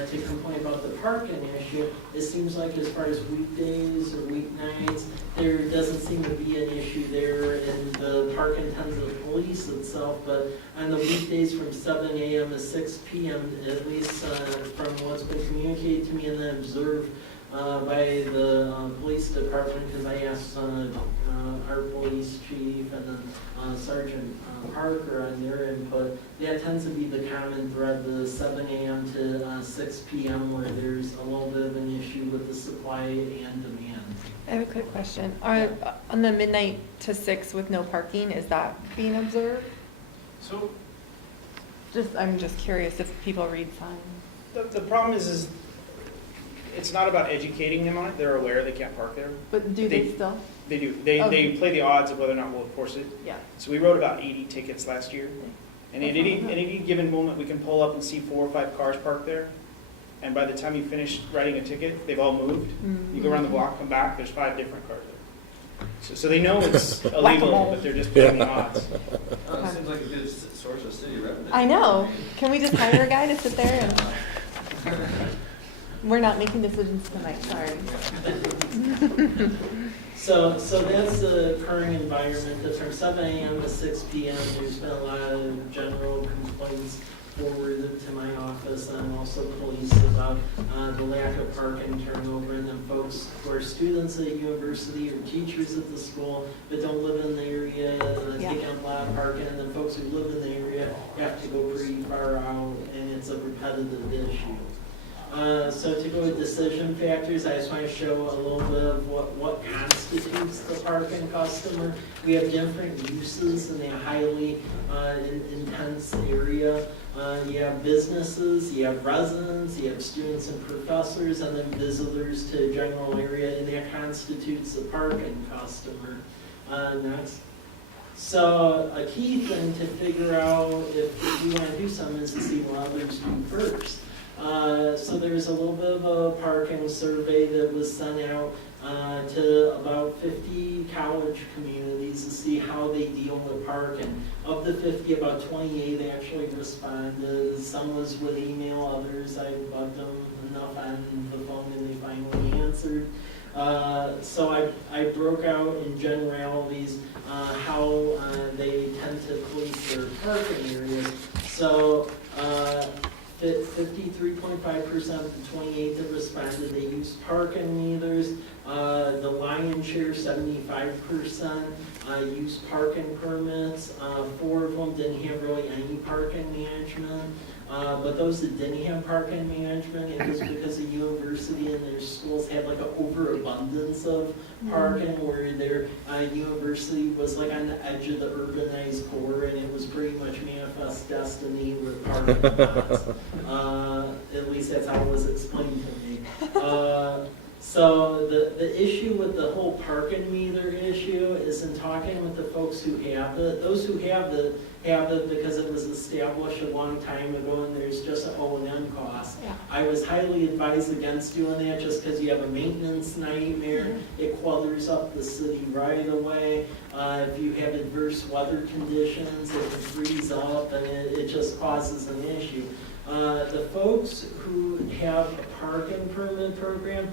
to complain about the parking issue, it seems like as far as weekdays or weeknights, there doesn't seem to be an issue there, and the parking tends to police itself, but on the weekdays from 7 a.m. to 6 p.m., at least from what's been communicated to me and then observed by the police department, because I asked our police chief and then Sergeant Parker on their input, that tends to be the common thread, the 7 a.m. to 6 p.m., where there's a little bit of an issue with the supply and demand. I have a quick question. On the midnight to 6 with no parking, is that being observed? So I'm just curious if people read signs. the problem is it's not about educating them on it. They're aware they can't park there. But do they still? They do. They Okay. play the odds of whether or not we'll enforce it. Yeah. So we wrote about 80 tickets last year. And at any given moment, we can pull up and see 4 or 5 cars parked there. and by the time you finish writing a ticket, they've all moved. You go around the block, come back, there's 5 different cars there. So they know it's illegal, but they're just playing the odds. Oh, it seems like a good source of city revenue. I know. Can we just hire a guy to sit there and? We're not making decisions tonight, sorry. So that's the current environment, that from 7 a.m. to 6 p.m., there's been a lot of general complaints forwarded to my office and also police about the lack of parking turnover, and then folks who are students at university or teachers at the school but don't live in the area, take up a lot of parking, and then folks who live in the area have to go pretty far out, and it's a repetitive issue. So to go with decision factors, I just want to show a little bit of what constitutes the parking customer. We have different uses in a highly intense area. You have businesses, you have residents, you have students and professors, and then visitors to a general area, and that constitutes the parking customer. Next. So a key thing to figure out if we want to do something is to see what others do first. So there's a little bit of a parking survey that was sent out to about 50 college communities to see how they deal with parking. Of the 50, about 28 actually responded. Some was with email, others I bugged them enough on the phone and they finally answered. So I broke out in generalities how they tend to police their parking areas. So 53.5% of the 28 that responded, they used parking meters. The lion's share, 75%, used parking permits. 4 of them didn't have really any parking management. But those that didn't have parking management, it was because the university and their schools had like an overabundance of parking, where their university was like on the edge of the urbanized core, and it was pretty much manifest destiny with parking lots. At least that's how it was explained to me. So the issue with the whole parking meter issue is in talking with the folks who have it. Those who have it because it was established a long time ago and there's just an O&M cost. Yeah. I was highly advised against doing that just because you have a maintenance nightmare. It clutters up the city right away. If you have adverse weather conditions, it can freeze up and it just causes an issue. The folks who have a parking permit program,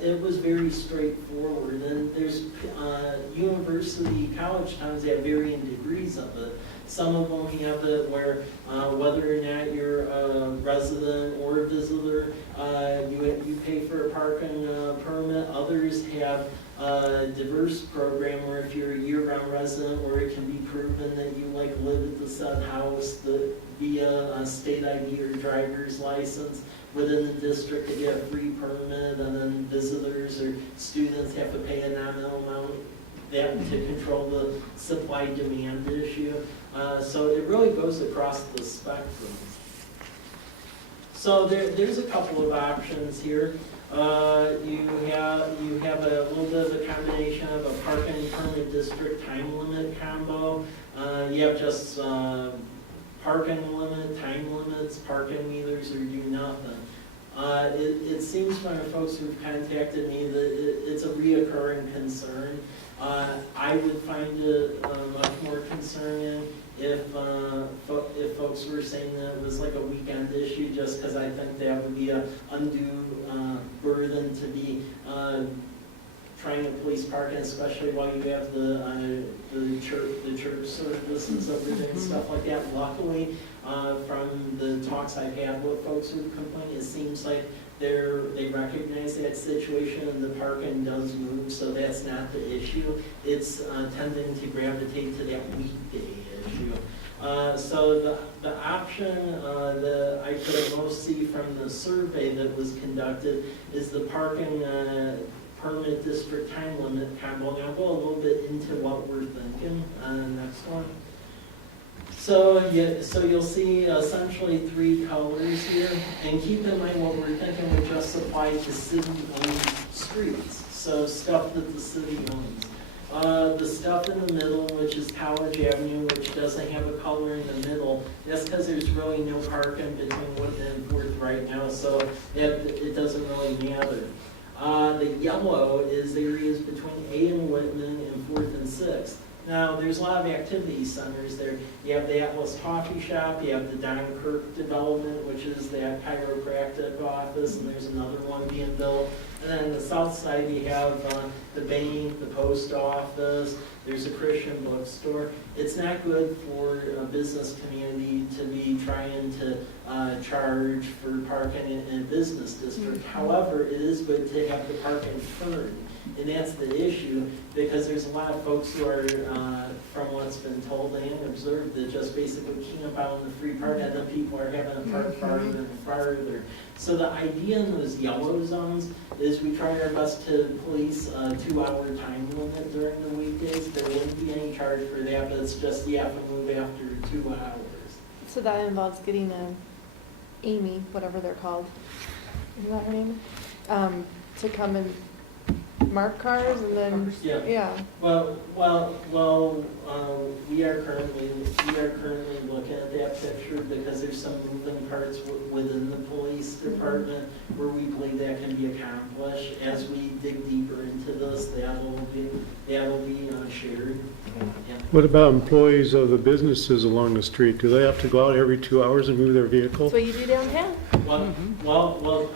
it was very straightforward, and there's university college towns that have varying degrees of it. Some of them have it where whether or not you're a resident or a visitor, you pay for a parking permit. Others have a diverse program where if you're a year-round resident, where it can be proven that you live at the said house via a state ID or driver's license within the district to get a free permit, and then visitors or students have to pay a nominal amount to control the supply-demand issue. So it really goes across the spectrum. So there's a couple of options here. You have a little bit of a combination of a parking permit district time limit combo. You have just parking limit, time limits, parking meters, or do nothing. It seems from the folks who've contacted me that it's a reoccurring concern. I would find it much more concerning if folks were saying that it was like a weekend issue, just because I think that would be an undue burden to be trying to police parking, especially while you have the church services over there and stuff like that. Luckily, from the talks I've had with folks who complain, it seems like they recognize that situation and the parking does move, so that's not the issue. It's tending to gravitate to that weekday issue. So the option that I could most see from the survey that was conducted is the parking permit district time limit combo. And I'll go a little bit into what we're thinking on the next one. So you'll see essentially 3 colors here, and keep in mind what we're thinking would just apply to city-owned streets, so stuff that the city owns. The stuff in the middle, which is College Avenue, which doesn't have a color in the middle, that's because there's really no parking between Wood and Fourth right now, so it doesn't really matter. The yellow is areas between A and Whitman and Fourth and Sixth. Now, there's a lot of activity centers there. You have the Atlas Coffee Shop, you have the Don Kirk development, which is that chiropractic office, and there's another one being built. And then on the south side, you have the bank, the post office, there's a Christian bookstore. It's not good for a business community to be trying to charge for parking in a business district. However, it is good to have the parking turned. And that's the issue, because there's a lot of folks who are, from what's been told and observed, that just basically camp out in the free park, and then people are having to park farther and farther. So the idea in those yellow zones is we try our best to police a 2-hour time limit during the weekdays. There wouldn't be any charge for that, but it's just you have to move after 2 hours. So that involves getting Amy, whatever they're called, is that her name? To come and mark cars and then, yeah. Well, we are currently looking at that picture because there's some moving parts within the police department where we believe that can be accomplished. As we dig deeper into this, that'll be shared. Yeah. What about employees of the businesses along the street? Do they have to go out every 2 hours and move their vehicle? That's what you do downtown. Well,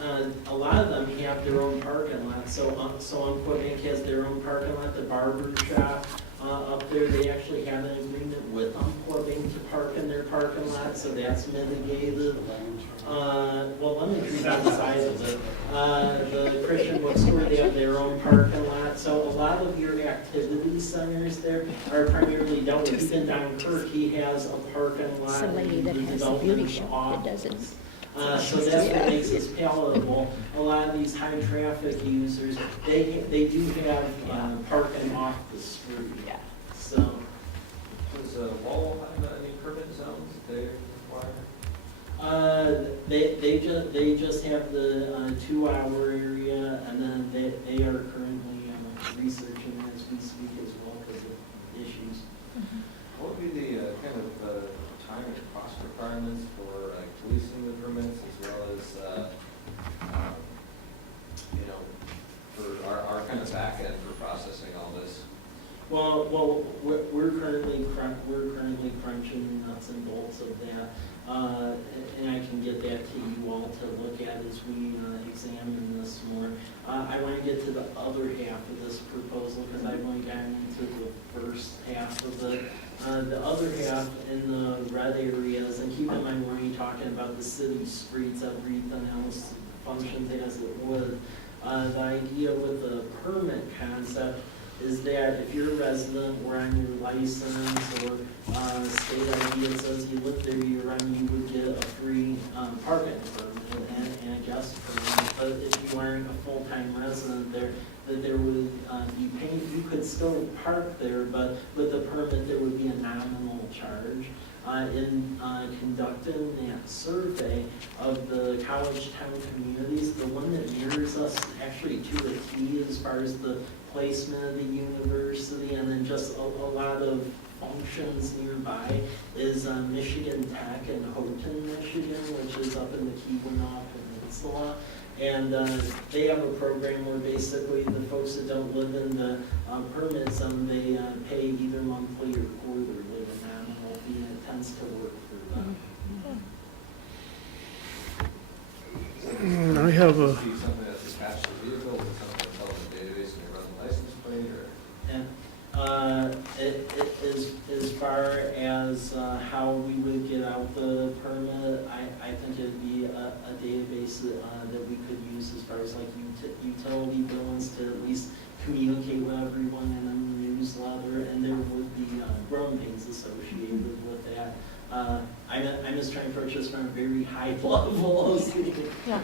a lot of them have their own parking lot. So Umpqua Bank has their own parking lot. The barber shop up there, they actually have an agreement with Umpqua Bank to park in their parking lot, so that's mitigated. Lemon Tree's on the side of it. The Christian bookstore, they have their own parking lot. So a lot of your activity centers there are primarily dealt with. Even Don Kirk, he has a parking lot. Some lady that has a beauty shop that doesn't. So that's what makes this palatable. A lot of these high traffic users, they do have parking off the street. Yeah. So. Does Wall have any permit zones that they require? They just have the 2-hour area, and then they are currently researching as we speak as well because of issues. What would be the kind of time and cost requirements for policing the permits as well as, for our kind of back end for processing all this? Well, we're currently crunching nuts and bolts of that, and I can get that to you all to look at as we examine this more. I want to get to the other half of this proposal because I've only gotten into the first half of it. The other half in the red areas, and keep in mind when you're talking about the city streets, everything else functions as it would. The idea with the permit concept is that if you're a resident or on your license or state ID that says you live there, you would get a free parking permit and a guest permit. But if you aren't a full-time resident there, that there would be paying. You could still park there, but with the permit there would be a nominal charge. In conducting that survey of the college town communities, the one that mirrors us actually to a T as far as the placement of the university and then just a lot of functions nearby is Michigan Tech in Houghton, Michigan, which is up in the Keweenaw Peninsula. And they have a program where basically the folks that don't live in the permit zone, they pay either monthly or quarterly a nominal fee, and it tends to work for them. I have a, Be something that's attached to the vehicle, or something that's held in the database and you run the license plate, or? As far as how we would get out the permit, I think it'd be a database that we could use as far as like utility bills to at least communicate with everyone in a newsletter, and there would be growing pains associated with that. I'm just trying to approach this from a very high level. Yeah.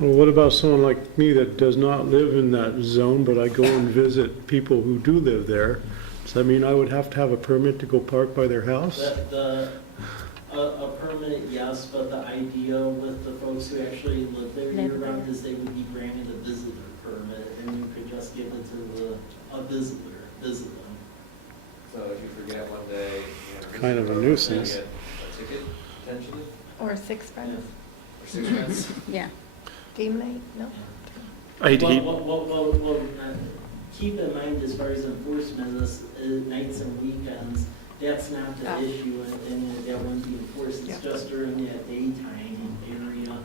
well, what about someone like me that does not live in that zone, but I go and visit people who do live there? Does that mean I would have to have a permit to go park by their house? A permit, yes, but the idea with the folks who actually live there year-round is they would be granted a visitor permit, and you could just give it to a visitor. visit them. So if you forget one day, you know. Kind of a you nuisance. get a ticket potentially, Or six friends, or 6 cents. Yeah. game night, no? I hate to heat, Well, keep in mind as far as enforcement, this, nights and weekends, that's not the Ah. issue, and that wouldn't be enforced, it's Yeah. just during that daytime area.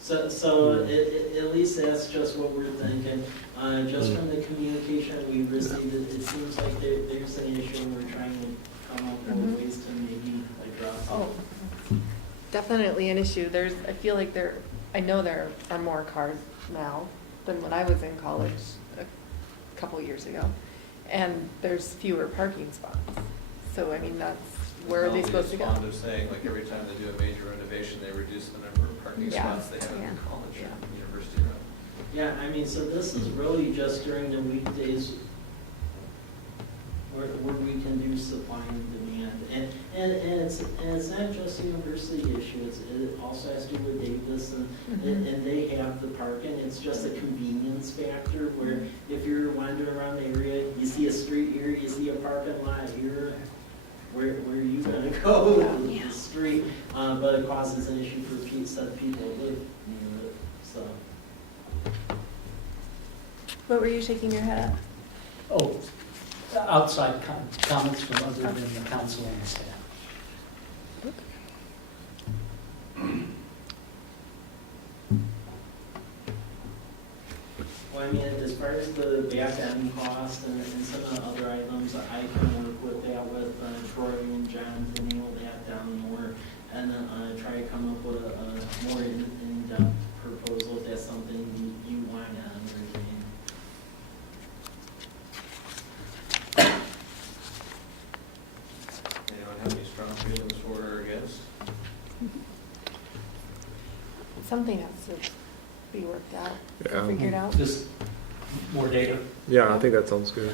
So at least that's just what we're thinking. Just from the communication we received, it seems like there's an issue, and we're trying to come up with Mhm. ways to maybe address it. Oh, definitely an issue. I feel like I know there are more cars now than when I was in college a couple years ago. And there's fewer parking spots. So, I mean, where are they supposed to go? Fond of saying, like, every time they do a major renovation, they reduce the number of parking Yeah. spots they have in Yeah. college Yeah. and university road. Yeah, I mean, so this is really just during the weekdays where we can do supply and demand. And it's not just a university issue, it also has to do with Davis, and they have the parking. It's just a convenience factor where if you're wandering around the area, you see a street here, you see a parking lot here, where are you gonna go? Yeah. The street, but it causes an issue for some people who live near it, so. What were you shaking your head at? Oh, outside comments from other than the council and the staff. Well, I mean, as far as the back end cost and some of the other items, I can work with that with Troy and John to nail that down more, and then try to come up with a more in-depth proposal if that's something you want to entertain. Anyone have any strong feelings for or against? Something has to be worked out, Yeah. figured out. Just more data. Yeah, I think that sounds good.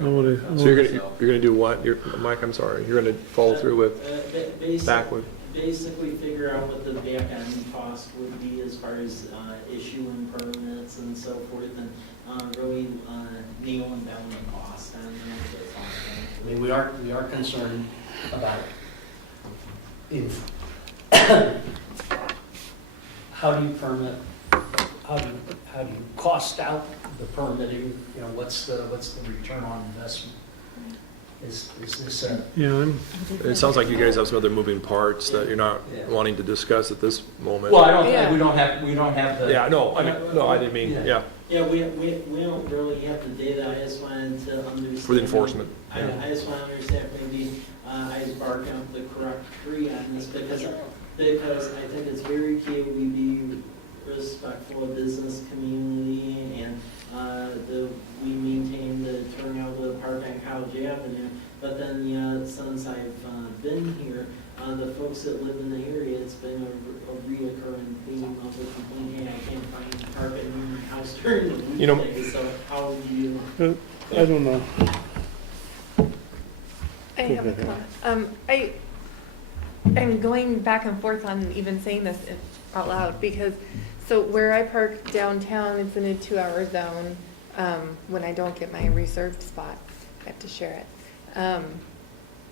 I wanna, So you're gonna do what? Mike, I'm sorry, you're gonna follow through with back with? Basically figure out what the back end cost would be as far as issuing permits and so forth, and really nailing down the cost on that. That's all. I mean, we are concerned about if, how do you permit, how do you cost out the permitting, you know, what's the return on investment? Is this a, yeah, It sounds like you guys have some other moving parts that you're not wanting to discuss at this moment. well, I don't, Yeah. we don't have the. Yeah, no, I didn't mean, yeah, Yeah, we don't really have the data, I just wanted to understand. for the enforcement. I just want to understand maybe I was barking up the correct tree on this because I think it's very key we be respectful of business community and we maintain the turnout of the park on College Avenue. But then, since I've been here, the folks that live in the area, it's been a reoccurring theme of the complaint, hey, I can't find parking in my house during the You know- weekdays, so how do you? I don't know. I have a comment. I'm going back and forth on even saying this out loud because, so where I park downtown, it's in a 2-hour zone. When I don't get my reserved spot, I have to share it.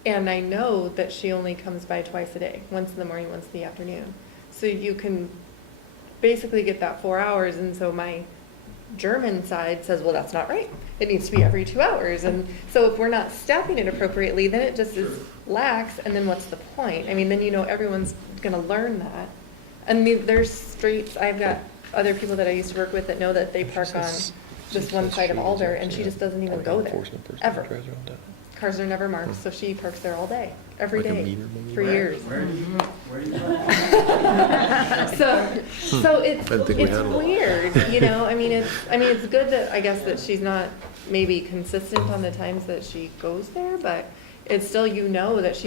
And I know that she only comes by twice a day, once in the morning, once in the afternoon. So you can basically get that 4 hours, and so my German side says, well, that's not right. It needs to be every 2 hours. And so if we're not staffing it appropriately, then it just is lax, and then what's the point? I mean, then everyone's gonna learn that. And there's streets, I've got other people that I used to work with that know that they park on this one side of Alder, and she just doesn't even go there, ever. Cars are never marked, so she parks there all day, every day, for years. Where do you So it's I think we had a lot. weird, I mean, it's good that, I guess, that she's not maybe consistent on the times that she goes there, but it's still, that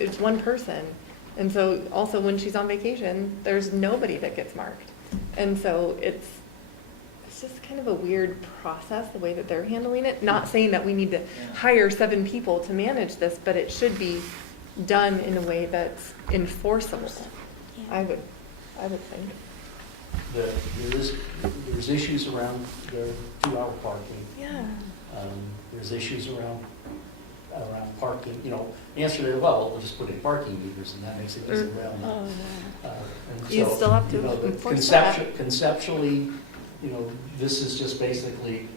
it's one person. And so also when she's on vacation, there's nobody that gets marked. And so it's just kind of a weird process, the way that they're handling it. Not saying that we need to hire 7 people to manage this, but it should be done in a way that's enforceable. I would think. there's issues around the 2-hour parking. Yeah. There's issues around parking, the answer is, well, we'll just put in parking meters and that makes it easy. Well, and You so, still have to the enforce that. Conceptually, this is just basically,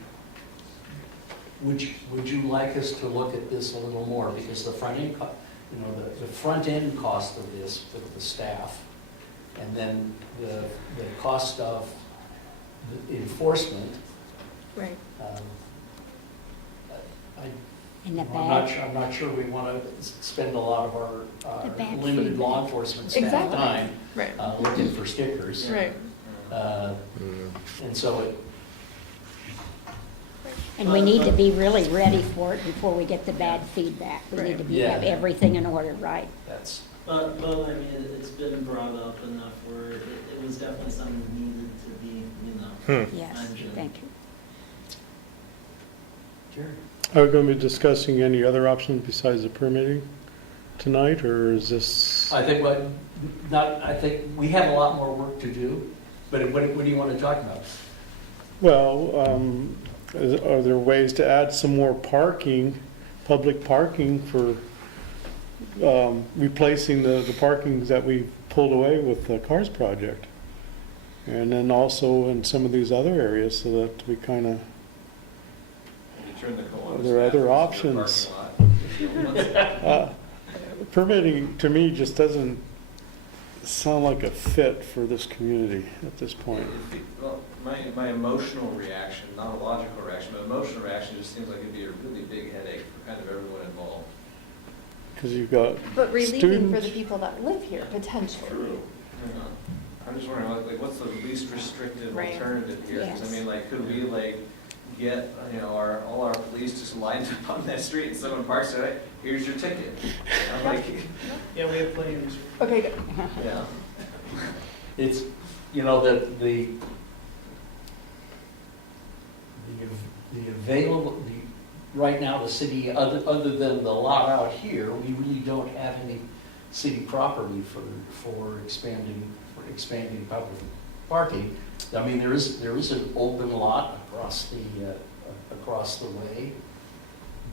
would you like us to look at this a little more? Because the front end, the front end cost of this for the staff, and then the cost of the enforcement. Right. And the I'm not sure we want to spend a lot of our The bad limited feedback. law enforcement staff Exactly. time Right. looking for stickers. Right. And so And we need to be really ready for it before we get the bad feedback. We need to Yeah. have everything in order, right? that's, But, I mean, it's been brought up enough where it was definitely something that needed to be, Yes, mentioned. thank you. Jerry. Are we going to be discussing any other options besides the permitting tonight, or is this? I think we have a lot more work to do, but what do you want to talk about? Well, are there ways to add some more parking, public parking for replacing the parkings that we pulled away with the CARS project? And then also in some of these other areas so that we kind of, are there other options? Permitting to me just doesn't sound like a fit for this community at this point. Well, my emotional reaction, not a logical reaction, but emotional reaction just seems like it'd be a really big headache for kind of everyone involved. Because you've got But relieving for the students. people that live here, potentially. I'm just wondering, like, what's the least restrictive Right. alternative here? Because Yes. I mean, like, could we like get, all our police just lined up on that street and someone parks there, here's your ticket. I'm like, Yeah, we have plenty of. Okay, good. yeah. It's, the available, right now, the city, other than the lot out here, we really don't have any city property for expanding public parking. I mean, there is an open lot across the way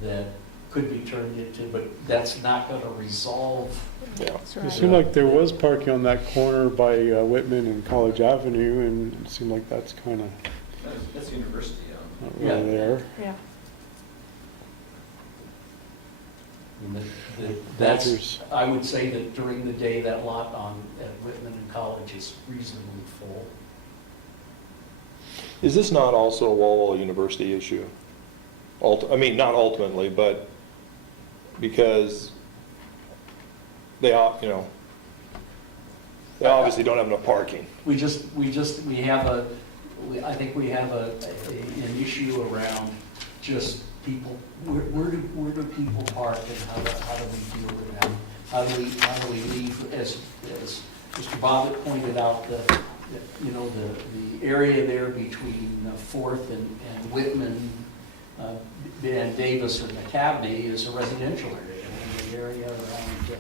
that could be turned into, but that's not going to resolve. That's It right. seemed like there was parking on that corner by Whitman and College Avenue, and it seemed like that's kind of That's university owned. not really there. Yeah. And Rogers. that's, I would say that during the day, that lot at Whitman and College is reasonably full. Is this not also a Walla Walla University issue? I mean, not ultimately, but because they obviously don't have enough parking. I think we have an issue around just people, where do people park and how do we deal with them? How do we leave, as Mr. Bobbitt pointed out, the area there between Fourth and Whitman, and Davis and Academy is a residential area. And the area around,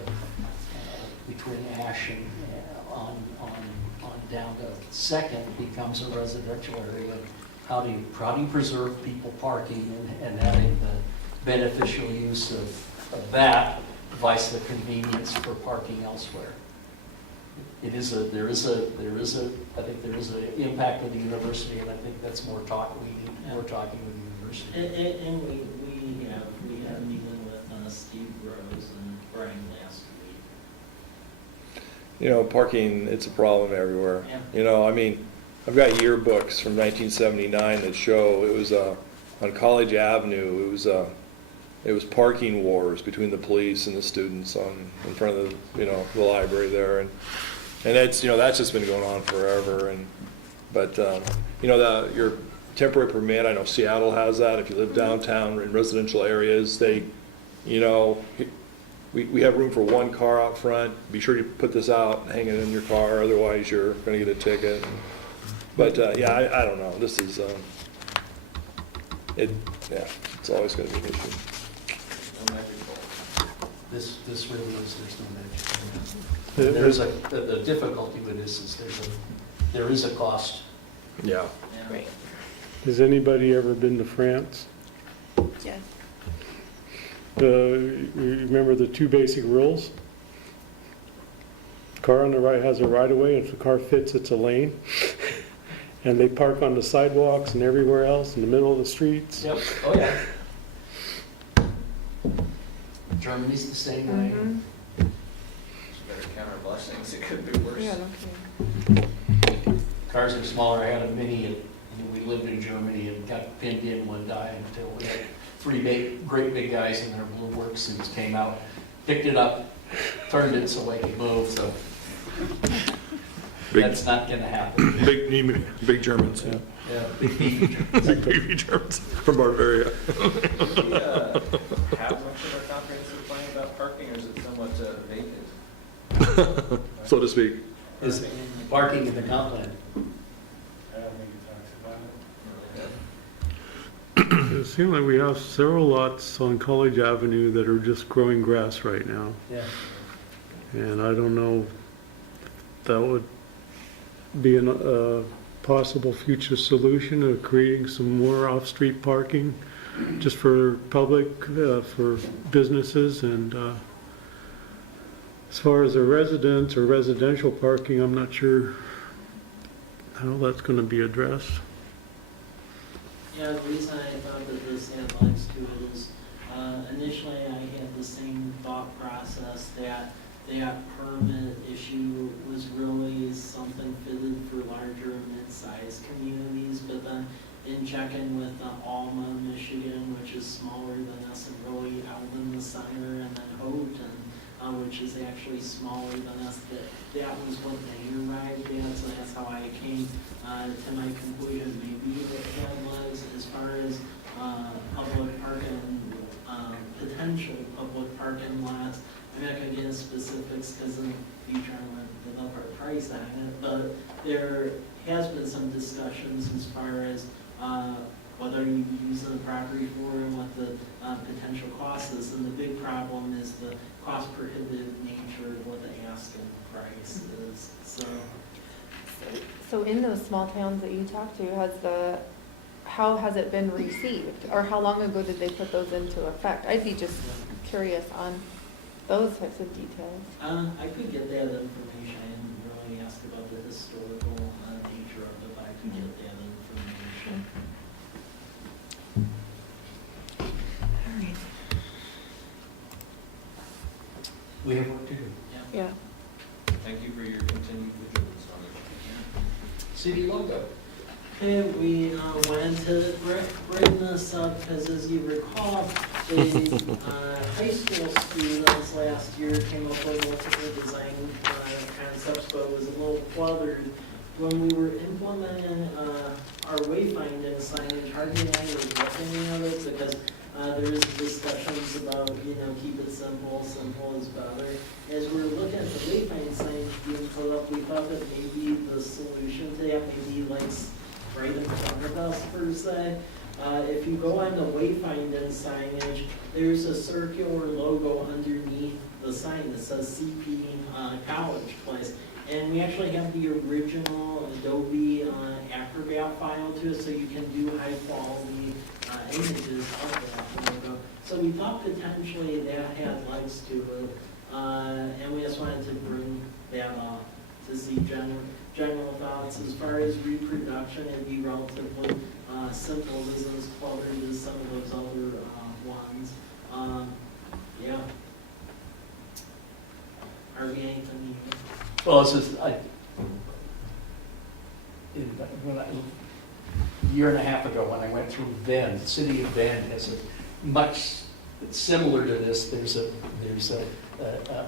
between Ash and on down to Second becomes a residential area. How do you preserve people parking and having the beneficial use of that, vice the convenience for parking elsewhere? I think there is an impact with the university, and I think that's more talking with the university. And we had a meeting with Steve Rose and Brian last week. Parking, it's a problem everywhere. Yeah. I mean, I've got yearbooks from 1979 that show it was on College Avenue. It was parking wars between the police and the students in front of the library there, and it's that's just been going on forever. But your temporary permit, I know Seattle has that. If you live downtown in residential areas, they we have room for one car out front. Be sure to put this out and hang it in your car, otherwise you're going to get a ticket. But I don't know. This is it's always going to be an issue. This really is, there's no magic. The difficulty with this is there is a cost. Yeah. Right. Has anybody ever been to France? Yes. You remember the two basic rules? Car on the right has a right of way, if the car fits, it's a lane. And they park on the sidewalks and everywhere else, in the middle of the streets. Yep, oh yeah. Germany's the same way. Mhm. Better count our blessings, it could be worse. Yeah, no kidding. Cars are smaller. I had a Mini, and we lived in Germany and got pinned in one day until we had three great big guys in their blue work suits came out, picked it up, turned it so I could move, so Big, that's not gonna happen. big Germans. Yeah. Yeah, big beefy Germans. Big baby Germans from Bavaria. Do we have much of our comprehensive plan about parking, or is it somewhat vacant? So to speak. Is parking in the comp plan. I don't think it talks about it. It seems like we have several lots on College Avenue that are just growing grass right now. Yeah. And I don't know if that would be a possible future solution of creating some more off-street parking just for public, for businesses. And as far as the residents or residential parking, I'm not sure how that's going to be addressed. Yeah, the reason I thought that this had legs to it is, initially I had the same thought process that that permit issue was really something fitted for larger and mid-sized communities, but then in checking with Alma, Michigan, which is smaller than us, and really Alvin, the Center, and then Houghton, which is actually smaller than us, that was what they arrived at, so that's how I came to my conclusion. Maybe it had legs as far as public parking, potential public parking lots. I'm not gonna get into specifics because in the future I want to develop our price on it, but there has been some discussions as far as whether you use the property for and what the potential cost is. And the big problem is the cost prohibitive nature of what the asking price is. So in those small towns that you talked to, how has it been received? Or how long ago did they put those into effect? I'd be just curious on those types of details. I could get that information. I didn't really ask about the historical nature of it, but I could get that information. All right. We have work to do. Yeah. Thank you for your continued vigilance on it. City logo. Okay, we went to bring this up because, as you recall, the high school students last year came up with multiple design concepts, but it was a little cluttered. When we were implementing our wayfinding signage, hardly any was looking at it because there is discussions about, keep it simple, simple is better. As we were looking at the wayfinding signage being put up, we thought that maybe the solution to that may be like right in front of us per se. If you go on the wayfinding signage, there's a circular logo underneath the sign that says CP College Place. And we actually have the original Adobe Acrobat file to it, so you can do high quality images of that logo. So we thought potentially that had legs to it. And we just wanted to bring that up to see general thoughts. As far as reproduction, it'd be relatively simple. It isn't as cluttered as some of those other ones. Yeah. Harvey, anything you? Well, it's just, a year and a half ago when I went through Bend, the city of Bend has a much similar to this. There's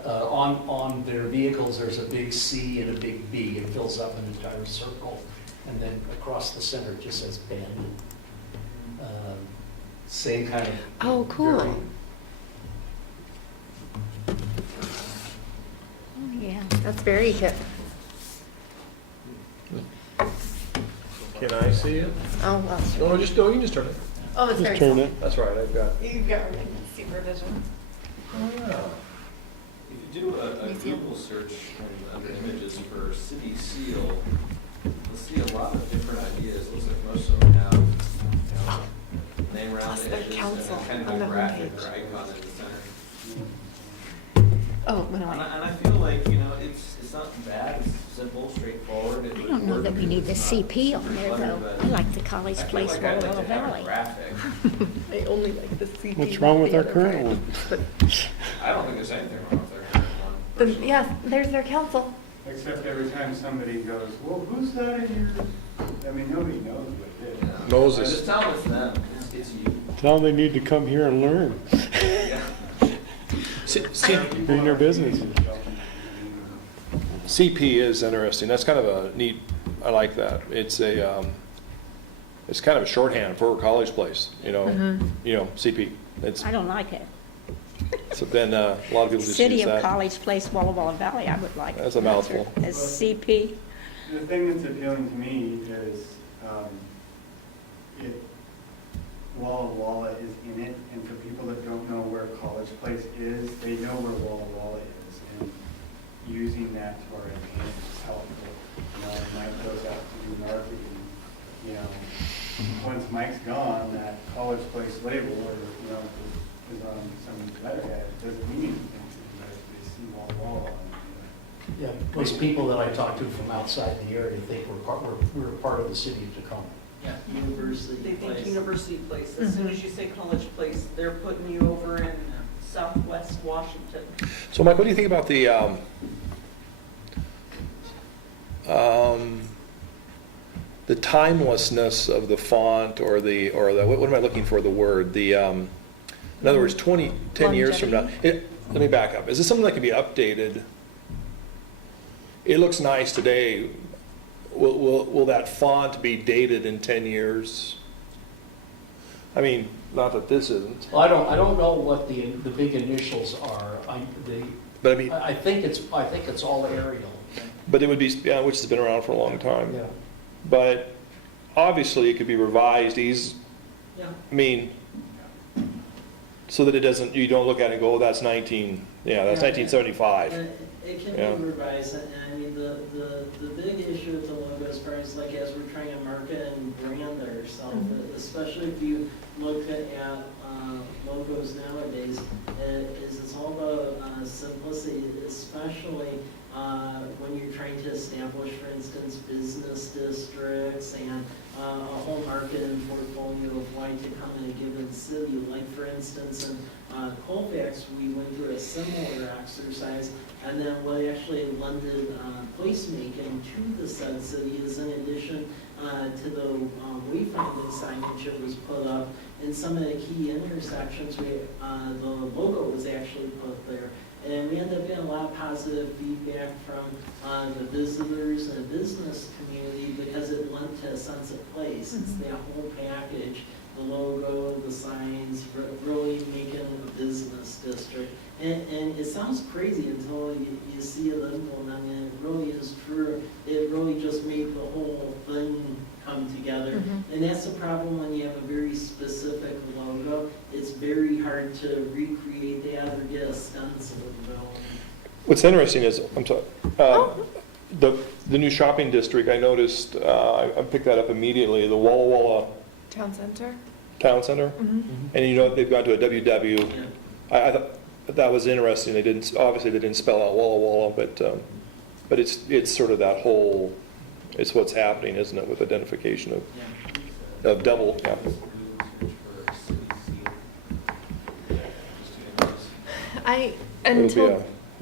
on their vehicles, there's a big C and a big B. It fills up an entire circle. And then across the center, it just says Bend. Same kind of. Oh, cool. very- Oh, yeah. That's very hip. Can I see it? Oh, well. No, you can just turn it. Oh, it's very Just turn small. it. That's right, I've got. You've got supervision. Oh, yeah. If you do a Museum. Google search under images for city seal, see a lot of different ideas. Looks like most of them have, name around Plus the their edges and council then kind of on the a graphic homepage. or icon in the center. Oh, no, And I feel like, it's not bad, it's simple, straightforward. I don't know that we need the CP on there, though. I like the College Place, I'd Walla like Walla to have a Valley. graphic. I only like the CP. What's wrong with not our the current other one? part. I don't think there's anything wrong with their current one. Then, personally. yes, there's their council. Except every time somebody goes, well, who's that in your, I mean, nobody knows what it is. Yeah. Moses. Just tell them it's them, it's you. Tell them they need to come here and learn, Yeah. be in their business. CP is interesting. That's kind of a neat, I like that. It's it's kind of a shorthand for College Place, CP. It's, I don't like it. so then a lot of people just City use of that. College Place, Walla Walla Valley, I would like. That's a mouthful. As CP. The thing that's appealing to me is, Walla Walla is in it, and for people that don't know where College Place is, they know where Walla Walla is, and using that to our advantage is helpful. Mike goes out to do marketing, once Mike's gone, that College Place label, or, is on some letterhead, it doesn't mean anything to them, they see Walla Walla on it. Yeah, most people that I talk to from outside the area think we're part of the city of Tacoma. Yeah, University They think Place. University Place. As soon as you say College Place, they're putting you over in Southwest Washington. So Mike, what do you think about the timelessness of the font or the what am I looking for, the word? In other words, 10 years from now. Let me back up. Is this something that can be updated? It looks nice today. Will that font be dated in 10 years? I mean, not that this isn't. Well, I don't know what the big initials are. But I mean, I think it's all Arial. but it would be, which has been around for a long time. Yeah. But obviously, it could be revised. Yeah. I mean, so that you don't look at it and go, oh, that's 1975. And it can Yeah. be revised, and I mean, the big issue with the logo as far as as we're trying to market and brand ourselves, especially if you look at logos nowadays, is it's all about simplicity, especially when you're trying to establish, for instance, business districts and a whole market and portfolio of why to come in a given city. Like, for instance, in Colfax, we went through a similar exercise, and then what actually lended placemaking to the said city is, in addition to the wayfinding signage that was put up in some of the key intersections, the logo was actually put there. And we ended up getting a lot of positive feedback from the visitors and business community because it lent to a sense of place. It's that whole package, the logo, the signs, really making a business district. And it sounds crazy until you see it implemented, and it really is true. It really just made the whole thing come together. And that's the problem when you have a very specific logo. It's very hard to recreate that or get a stencil going. What's interesting is, I'm sorry, the new shopping district, I noticed, I picked that up immediately, the Walla Walla Town center? Town Center. And they've gone to a WW. Yeah. I thought that was interesting. They didn't spell out Walla Walla, but it's sort of that whole, it's what's happening, isn't it, with identification of double, yeah.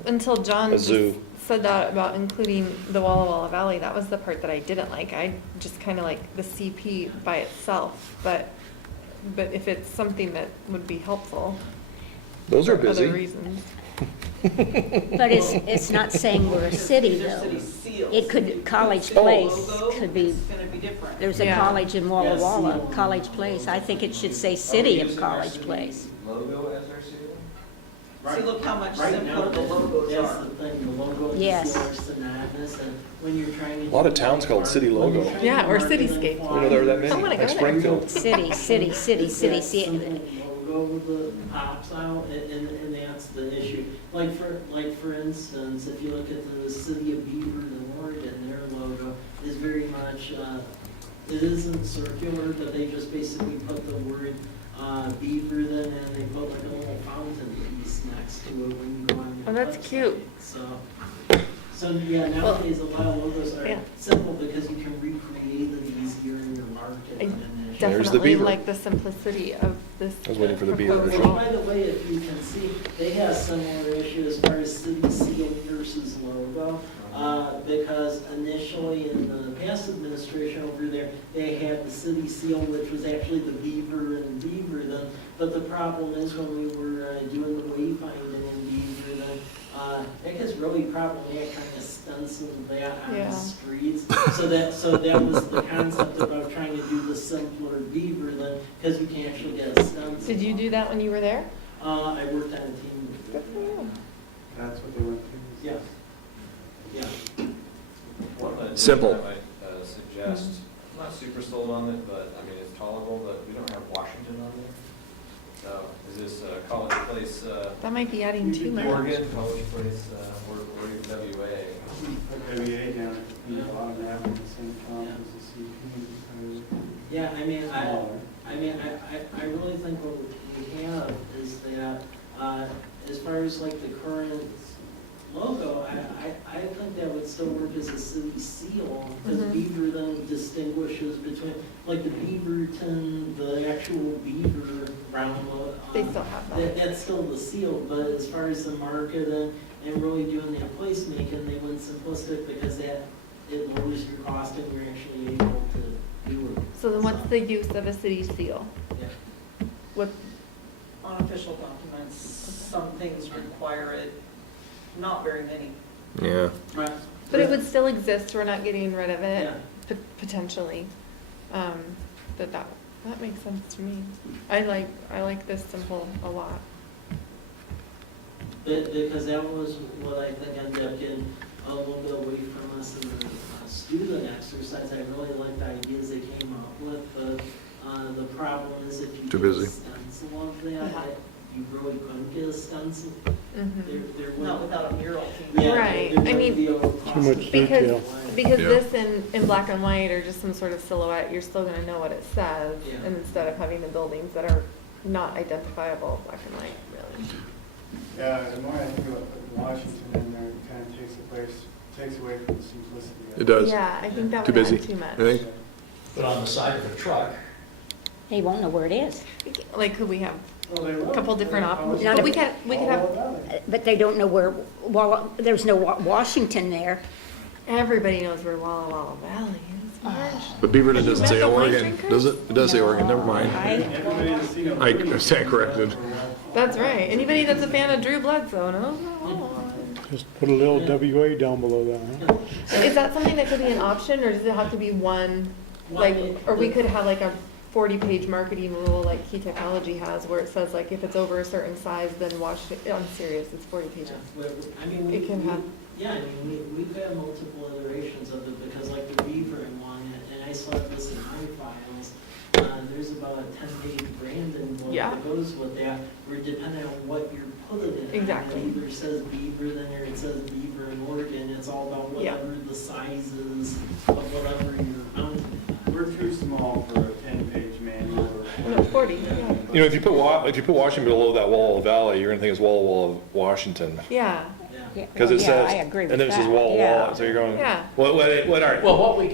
Until John a just zoo. said that about including the Walla Walla Valley, that was the part that I didn't like. I just kind of like the CP by itself, but if it's something that would be helpful Those are for other busy. reasons. But it's not saying we're a city, These are though. city seals. It could, College Logo, Place could be, It's gonna be different. there's a Yeah. college in Walla Yeah, Walla, seal. College Place. I think it should say City of College Place. Logo as our city? See, look how much Right now, simpler the logos that's are. the thing, the logos Yes. are synonymous, and when you're trying to. A lot of towns call it city logo. Yeah, or cityscape. You know, there are that many, I wanna go like there. Springfield. City, city, city, It's city, that city. simple logo that pops out, and that's the issue. Like for instance, if you look at the city of Beaverton, Oregon, their logo is very much, it isn't circular, but they just basically put the word Beaverton, and they put like a little fountain piece next to it when you go on Oh, their that's website. cute. So yeah, nowadays a lot of logos Yeah. are simple because you can recreate them easier in your marketing. I and There's the Definitely beaver. like the simplicity of this. I was waiting for the beaver. Which, proposal. by the way, if you can see, they have similar issue as far as city seal versus logo. Because initially in the past administration over there, they had the city seal, which was actually the beaver and Beaverton. But the problem is when we were doing the wayfinding in Beaverton, it gets really problematic trying to stencil that on Yeah. the streets. So that was the concept about trying to do the simpler Beaverton, because you can actually get a stencil. Did you do that when you were there? I worked on a team. Good for you. That's what they went to. Yeah. Yeah. One of the Simple. things I might suggest, I'm not super sold on it, but I mean, it's tolerable, but we don't have Washington on there. So is this College Place, That might be adding too much. Oregon, College Place, or even WA? Put WA down at the bottom, having the same font as the CP. Yeah, I mean, Smaller. I really think what we have is that, as far as like the current logo, I think that would still work as a city seal, because Mhm. Beaver then distinguishes between, like the Beaverton, the actual beaver round logo. They still have that. That's still the seal, but as far as the market and really doing that placemaking, they went simplistic because it lowers your cost and you're actually able to do it. So then what's the use of a city seal? Yeah. What, On official documents, some things require it, not very many. Yeah. Right. but it would still exist, we're not getting rid of it, Yeah. potentially. That makes sense to me. I like this simple a lot. Because that was what I think ended up getting a little bit away from us in the student exercise. I really liked the ideas they came up with, but the problem is if you Too get a busy. stencil of that, Yeah. you really couldn't get a stencil. Mhm. There Not wouldn't- without a mural. Yeah, Right. there I mean, would be a cost. Too much Because, detail. because Yeah. this in black and white or just some sort of silhouette, you're still gonna know what it says, Yeah. and instead of having the buildings that are not identifiable, black and white, really. Yeah, the more I think about putting Washington in there, it kind of takes away from the simplicity of It does. Yeah, I think that Too would add busy. too much. You think? But on the side of a truck, He won't know where it is. Like, could we have Well, they will. a couple different They're options? Not But a- we could have, But they don't know where, well, there's no Washington there. everybody knows where Walla Walla Valley is, Marge. But Beaverton Have you doesn't met say the wine Oregon, drinkers? does it? It does say Oregon, never mind. Everybody that's seen it. I stand corrected. That's right. Anybody that's a fan of Drew Bledsoe knows Walla Walla. Just put a little WA down below that, huh? Is that something that could be an option, or does it have to be one, like, or we could have like a 40-page marketing rule like Key Technology has, where it says like, if it's over a certain size, then I'm serious, it's 40 pages. I mean, It can have- yeah, I mean, we've had multiple iterations of it, because like the Beaver one, and I saw this in my files, there's about a 10-page branding book Yeah. that goes with that, where depending on what you're putting in. Exactly. It either says Beaver, then or it says Beaver in Oregon, it's all about Yeah. whatever the size is of whatever you're mounting. We're too small for a 10-page manual. No, 40, yeah. You know, if you put Washington below that Walla Walla Valley, you're gonna think it's Walla Walla, Washington. Yeah, Yeah. Yeah, Because it yeah, says, I agree with and then it says that. Walla Yeah. Walla, so you're going, yeah. what, all right. well, what we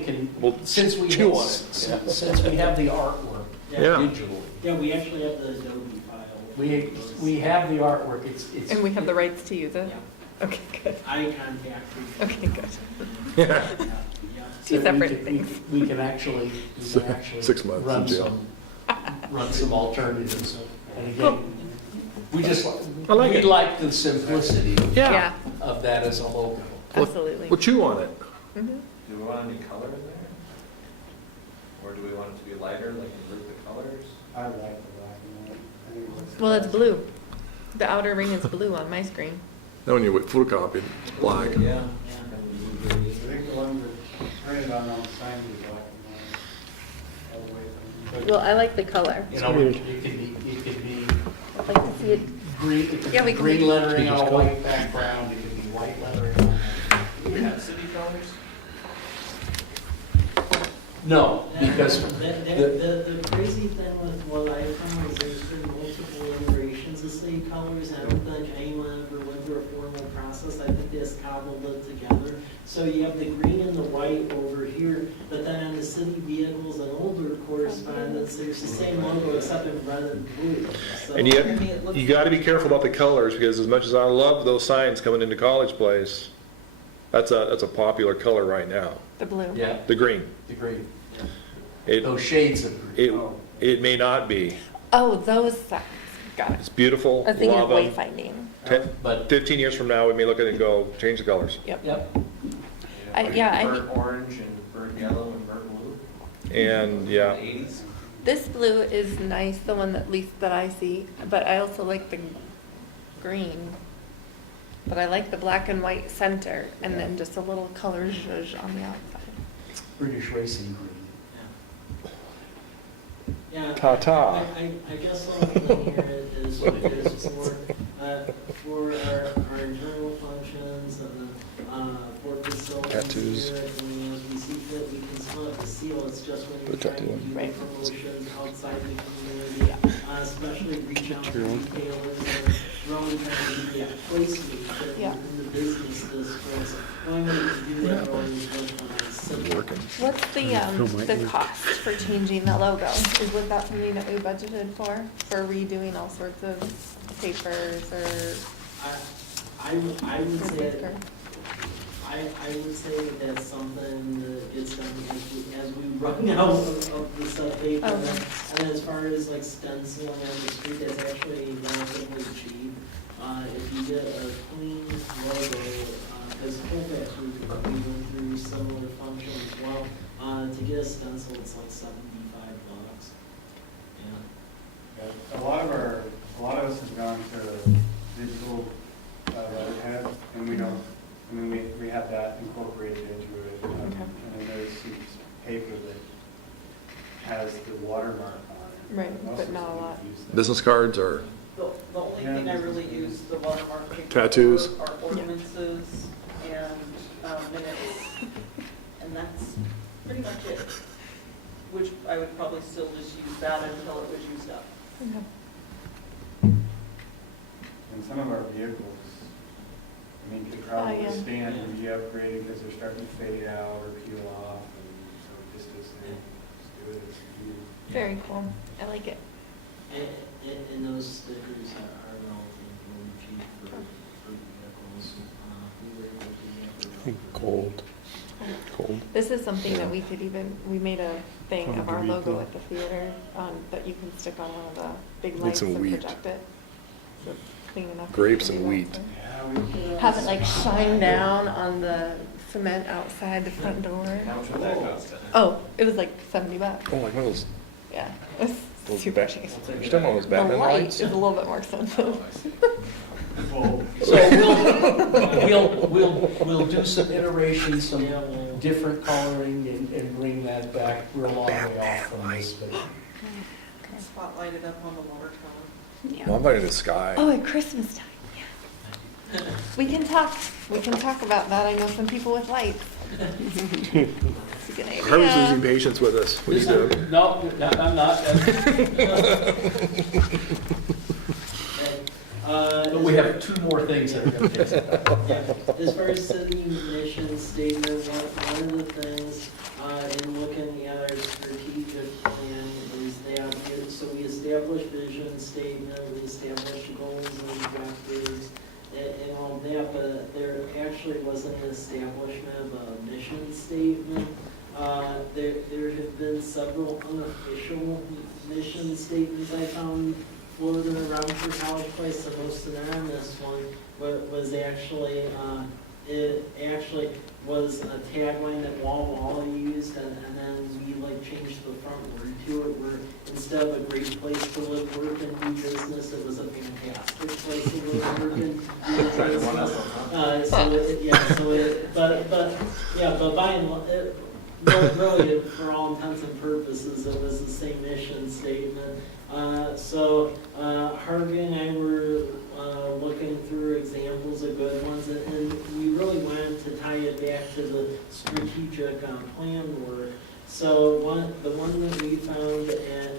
can, Well, since we chew have, on it. since we have the artwork Yeah. digitally, Yeah, we actually have the Adobe file. we have the artwork, it's. And we have the rights to use it? Yeah. Okay, good. I contacted. Okay, good. Yeah. Yeah. Two So separate we things. can actually 6 months in run jail. run some alternatives. And Cool. again, we just, I like we it. like the simplicity Yeah, of that as a logo. absolutely. Well, chew on it. Mhm. Do we want any color in there? Or do we want it to be lighter, like invert the colors? I like the black and white. I think it looks Well, it's blue. The outer ring is blue on my screen. Then when you photocopy it, it's black. Yeah. I think the one that's printed on the sign is black and white. All the way through. Well, I like the color. You know, it could be I'd like to see it. green, it could Yeah, we be can- green lettering on a white background, it could be white lettering on. Do we have city colors? No, because The crazy thing with what I found is there's been multiple iterations of city colors. I don't think anyone ever went through a formal process. I think they just cobbled it together. So you have the green and the white over here, but then on the city vehicles and older correspondence, there's the same logo except in red and blue. So, And yet, you gotta be careful about the colors, because as much as I love those signs coming into College Place, that's a popular color right now, The blue. yeah, the green. the green, It, those shades of green. it may not be. Oh, those signs. Got it. It's beautiful, I was thinking love of them. wayfinding. But, 15 years from now, we may look at it and go, change the colors. yep, I think- Burnt orange and burnt yellow and burnt blue. And, yeah, In the 80s. This blue is nice, the one that least that I see, but I also like the green. But I like the black and white center, and then just a little color zhuzh on the outside. British racing green. Yeah. Ta-ta. I guess the only thing here is for our internal functions and for facilities. Tattoos. Here, and as we see fit, we can still have the seal. It's just when Put you're a trying to tattoo do on. Right. the promotions outside the community, especially reach out to retailers or really trying to do that placement Yeah. in the business districts. The only way to do that really is with it's working. What's the cost for changing the logo? Was that something that we budgeted for redoing all sorts of papers or? I would say, I would say that that's something that gets done as we run out of the stuff paper. Okay. And as far as like stenciling on the street, that's actually relatively cheap. If you get a clean logo, because Colfax, we went through similar function as well, to get a stencil, it's like $75. Yeah. A lot of us have gone to digital letterhead, and we don't, I mean, we have that incorporated into it. And then there's some paper that has the watermark on it. Right, Most but of not a us lot. use that. Business cards or The only thing I really use the watermark paper Tattoos. for are ordinances and minutes, and that's pretty much it. Which I would probably still just use that until it was used up. And some of our vehicles, I mean, could probably yeah. stand and be upgraded because they're starting to fade out or peel off, and so just as they just do it as you. Very cool. I like it. And those stickers are relatively cheap for vehicles. We were able to get for cold. This is something that we could we made a thing On of the our logo vehicle. at the theater that you can stick on one of the big Need lights some and wheat. project it. So it's clean enough. Grapes for and anyone wheat. to- Yeah, we Have it like shine down on the cement outside the front door. How much would that cost? Oh, it was like $70. Oh, like one of those, Yeah, it's those super Bat- cheap. you're talking about those The Batman light lights? is a little bit more expensive. Well, So we'll do some iterations, some different coloring and bring that back. We're a long way off from this, but Spotlight it up on the water tower. Well, I'm lighting the sky. Oh, at Christmas time, yeah. We can talk about that. I know some people with lights. It's a good idea. Harvey's losing patience with us. What are you doing? No, I'm not. but we have two more things that are going to take. Yeah, as far as city mission statement, one of the things in looking at our strategic plan is that, so we establish vision statement, we establish goals and objectives and all that, but there actually wasn't an establishment of a mission statement. There have been several unofficial mission statements I found floating around for College Place. The most anonymous one was actually, it actually was a tagline that Walla used, and then we like changed the front word to it, where instead of a great place to live, work, and do business, it was a fantastic place to working. Trying to one up them, huh? But by and large, really, for all intents and purposes, it was the same mission statement. Harvey and I were looking through examples of good ones, and we really wanted to tie it back to the strategic plan work. So the one that we found that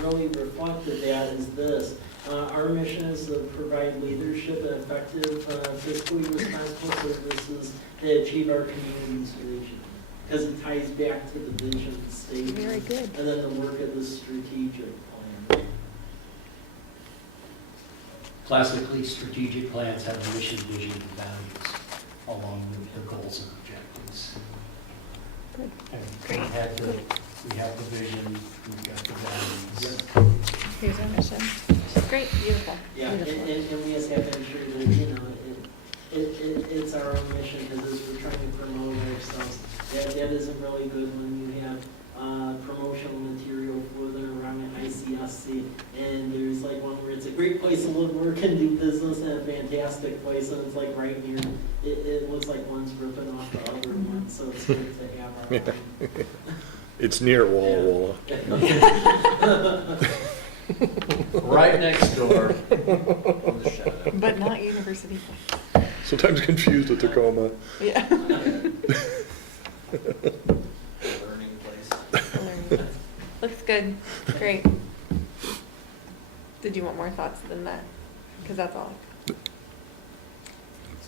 really reflected that is this. Our mission is to provide leadership and effective fiscally responsible services that achieve our community's vision. Because it ties back to the vision statement. Very good. And then the work of the strategic plan. Classically, strategic plans have mission, vision, and values along with the goals and objectives. Good. And we have the vision, we've got the values. Here's our mission. Great, beautiful. Yeah, and we just have to ensure that, you know, it's our own mission, because as we're trying to promote ourselves, that isn't really good when you have promotional material floating around at ICSC, and there's like one where it's a great place to live, work, and do business, and a fantastic place, and it's like right near, it looks like one's ripping off the other one, so it's good to have our own. It's near Walla Walla. Right next door. On the shadow. But not University. Sometimes confused with Tacoma. Yeah. Learning place. Looks good. Great. Did you want more thoughts than that? Because that's all.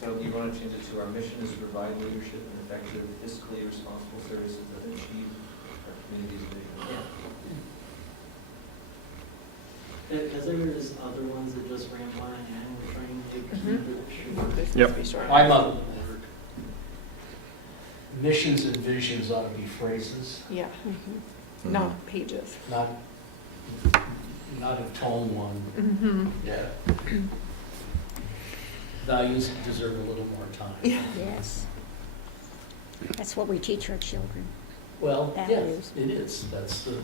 So you want to change it to our mission is to provide leadership and effective fiscally responsible services that achieve our community's vision. Because there's other ones that just ran by, and we're trying to keep it short. This Yep. must be short. I'm a, missions and visions ought to be phrases, Yeah. Mm-hmm. Not pages. not a tone one. Mm-hmm. Yeah. Values deserve a little more time. Yeah. Yes. That's what we teach our children. Well, yes, Values. it is, that's the.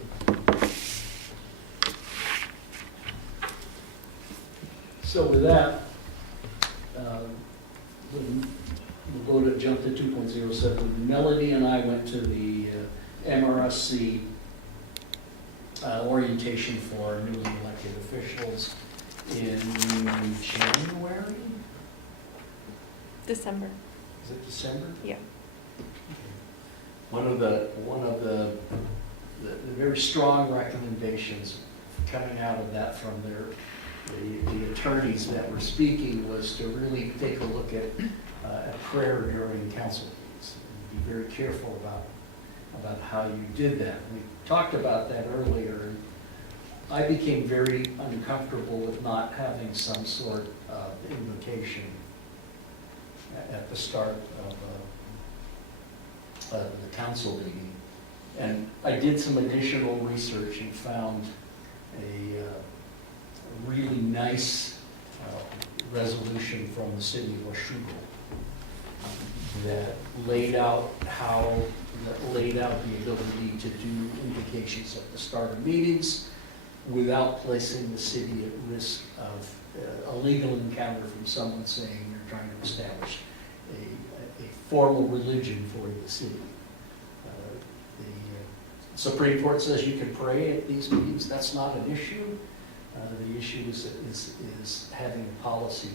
So with that, we'll go to jump to 2.07. Melody and I went to the MRSC orientation for newly elected officials in January? December. Is it December? Yeah. One of the very strong recommendations coming out of that from the attorneys that were speaking was to really take a look at prayer during council meetings and be very careful about how you did that. We talked about that earlier, and I became very uncomfortable with not having some sort of invocation at the start of the council meeting. And I did some additional research and found a really nice resolution from the city of Washougal that laid out the ability to do invocations at the start of meetings without placing the city at risk of a legal encounter from someone saying you're trying to establish a formal religion for the city. The Supreme Court says you can pray at these meetings. That's not an issue. The issue is having a policy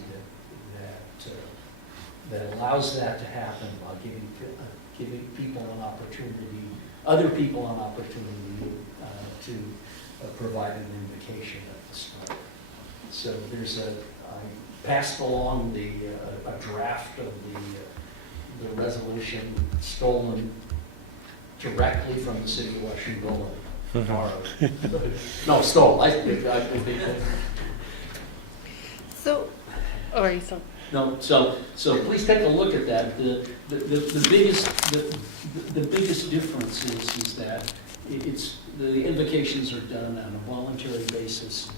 that allows that to happen while giving people an opportunity, other people an opportunity to provide an invocation at the start. So I passed along a draft of the resolution stolen directly from the city of Washougal. No, stole. I think So, oh, are you still? no. So please take a look at that. The biggest difference is that the invocations are done on a voluntary basis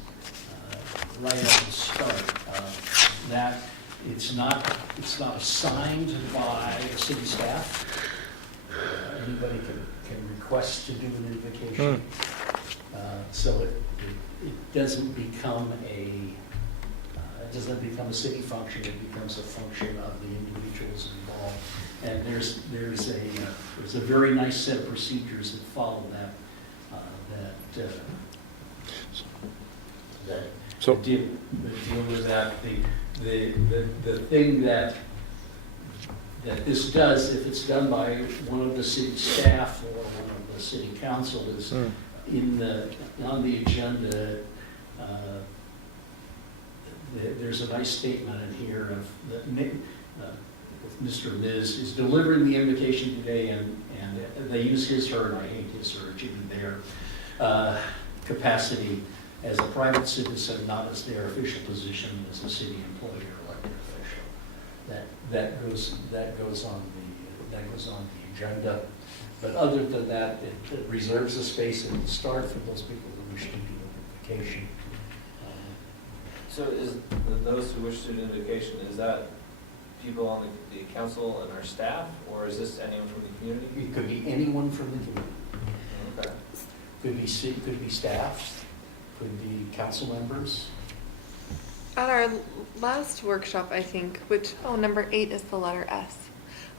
right at the start. That it's not assigned by city staff. Anybody can request to do an invocation. So it doesn't become doesn't become a city function, it becomes a function of the individuals involved. And there's a very nice set of procedures that follow that, So- that deal with that. The thing that this does, if it's done by one of the city staff or one of the city council, is on the agenda, there's a nice statement in here of that Mr. Liz is delivering the invitation today, and they use his, her, and I hate his, her, Jimmy, their capacity as a private citizen, not as their official position as a city employee or elected official. That goes on the agenda. But other than that, it reserves a space at the start for those people who wish to do notification. So is those who wish to do invocation, is that people on the council and our staff, or is this anyone from the community? It could be anyone from the community. Okay. Could be staff, could be council members. At our last workshop, I think, which, number 8 is the letter S.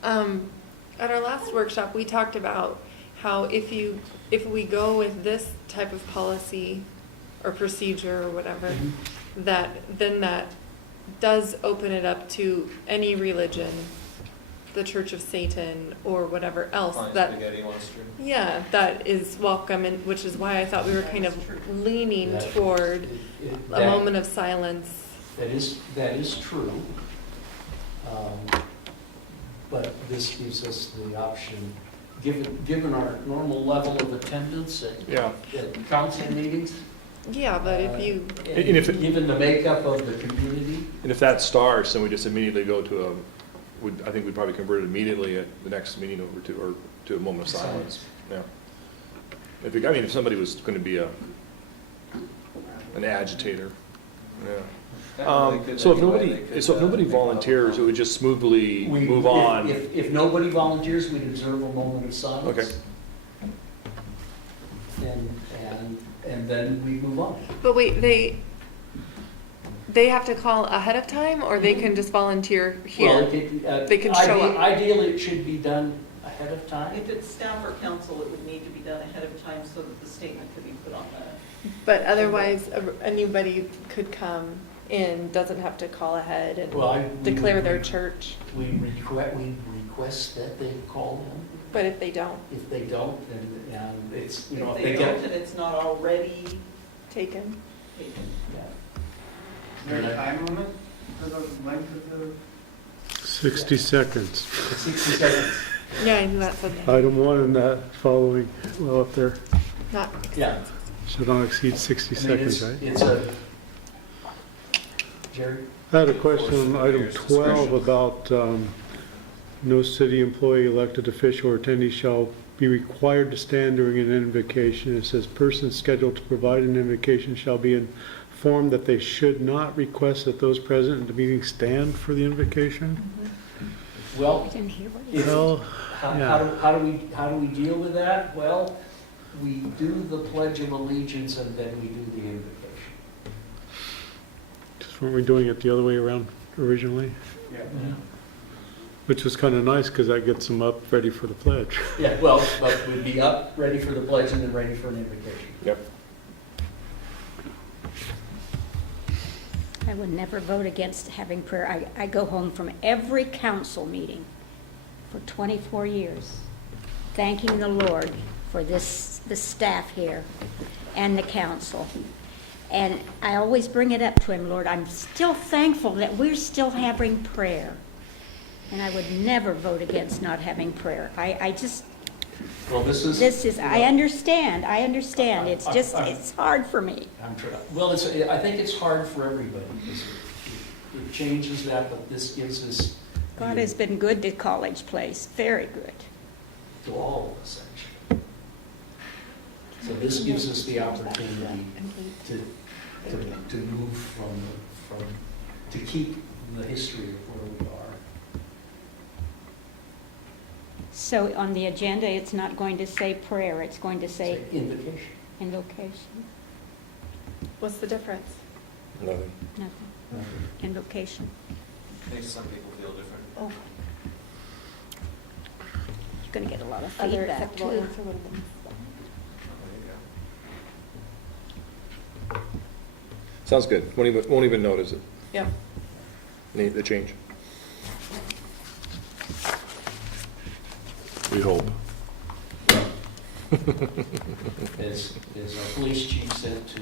At our last workshop, we talked about how if we go with this type of policy or procedure or whatever, that does open it up to any religion, the Church of Satan or whatever else Fine, that spaghetti monster. that is welcome, and which is why I thought we were kind of leaning That- toward a that- moment of silence. That is true. But this gives us the option, given our normal level of attendance Yeah. at council meetings. Yeah, but if you And if it- Given the makeup of the community. And if that starts, then we just immediately go to I think we'd probably convert it immediately at the next meeting over to a moment of silence. Yeah. If somebody was going to be an agitator, yeah. So if nobody volunteers, it would just smoothly move on. If nobody volunteers, we'd observe a moment of silence. Okay. And then we move on. But wait, they have to call ahead of time, or they can just volunteer Well, here? They can show up. Ideally, it should be done ahead of time. If it's staff or council, it would need to be done ahead of time so that the statement could be put on the. But otherwise, anybody could come in, doesn't have to call ahead and Well, declare their church. We request that they call in. But if they don't, If they don't, then it's, If if they they don't get. and it's not already taken. taken. Is there a time limit for the length of the? 60 seconds. 60 seconds. Yeah, I knew that said that. Item 1 in that following, well, up there, Not. Yeah. should not exceed 60 I mean, seconds, right? It's a, Jerry? I had a question on item Mayor's 12 discretion. about no city employee, elected official, or attendee shall be required to stand during an invocation. It says persons scheduled to provide an invocation shall be informed that they should not request that those present at the meeting stand for the invocation. Well, Didn't hear what he if, said. Well, how yeah. do we deal with that? Well, we do the Pledge of Allegiance and then we do the invocation. Just weren't we doing it the other way around originally? Yeah. Which was kind of nice because that gets them up ready for the pledge. Yeah, well, but we'd be up, ready for the pledge and then ready for an invocation. Yep. I would never vote against having prayer. I go home from every council meeting for 24 years, thanking the Lord for the staff here and the council. And I always bring it up to him, Lord, I'm still thankful that we're still having prayer. And I would never vote against not having prayer. I just, Well, I understand. It's just, it's hard for me. Well, I think it's hard for everybody because it changes that, but this gives us. God has been good to College Place, very good. To all of us, actually. So this gives us the opportunity to move to keep the history of where we are. So on the agenda, it's not going to say prayer, it's going to say Invocation. invocation. What's the difference? Nothing. Nothing. Invocation. I think some people feel different. Oh. You're going to get a lot of Other feedback acceptable too. answer would have been. There you go. Sounds good. Won't even notice it, Yep. the change. We hope. As our police chief said to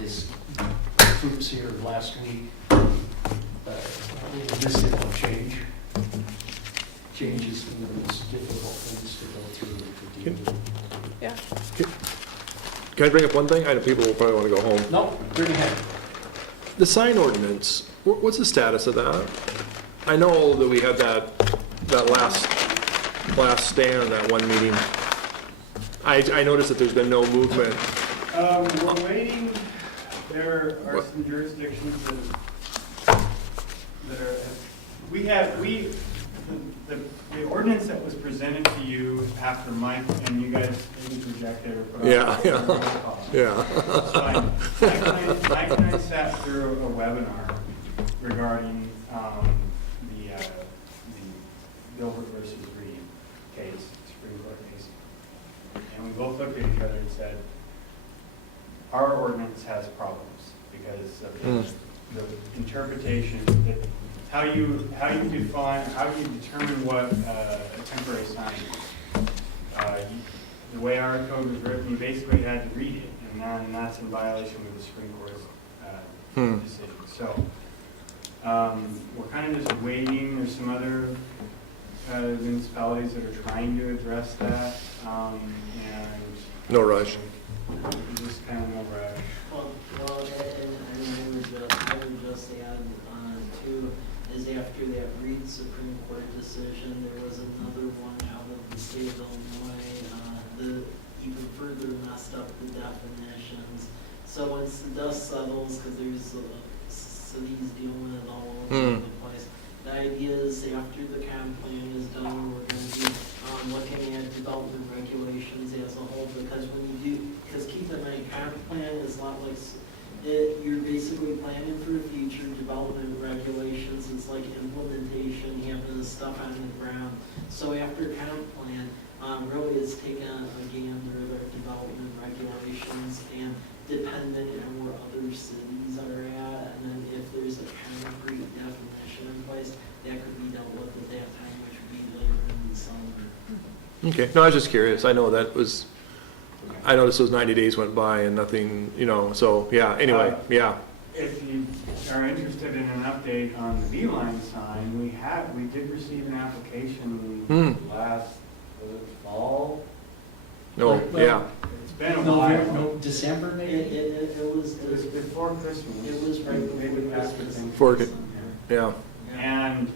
his troops here last week, this is going to change. Change is one of the most difficult things to go through and to deal with. Yeah. Can I bring up one thing? I know people will probably want to go home. No, bring it ahead. The sign ordinance, what's the status of that? I know that we had that last stand, that one meeting. I noticed that there's been no movement. We're waiting, there are some jurisdictions the ordinance that was presented to you after Mike, and you guys didn't reject it or put Yeah, yeah. It's fine. Mike and I sat through a webinar regarding the Gilbert versus Reed case, Supreme Court case. And we both looked at each other and said, our ordinance has problems because of the interpretation, that how you define, how you determine what a temporary sign is. The way our code was written, you basically had to read it, and that's in violation of the Supreme Court's decision. So we're kind of just waiting. There's some other municipalities that are trying to address that, and No rush. just kind of no rush. Well, and I would just add too, is after that Reed Supreme Court decision, there was another one out of the state of Illinois, that even further messed up the definitions. So once the dust settles, because there's cities dealing with it all over the place, the idea is after the comp plan is done, we're going to be looking at development regulations as a whole, because when you do, because keep in mind, comp plan is a lot like, you're basically planning for the future. Development regulations, it's like implementation, having the stuff on the ground. So after comp plan, really it's taking a gander at our development regulations and dependent on where other cities are at, and then if there's a concrete definition in place, that could be dealt with at that time, which would be later in the summer. Okay, no, I was just curious. I know I noticed those 90 days went by and nothing, so, yeah, anyway, yeah. If you are interested in an update on the Beeline sign, we did receive an application last fall. No, yeah. It's been a while. No, December maybe? It was before Christmas. It was right Maybe before after Christmas. Thanksgiving. Yeah. And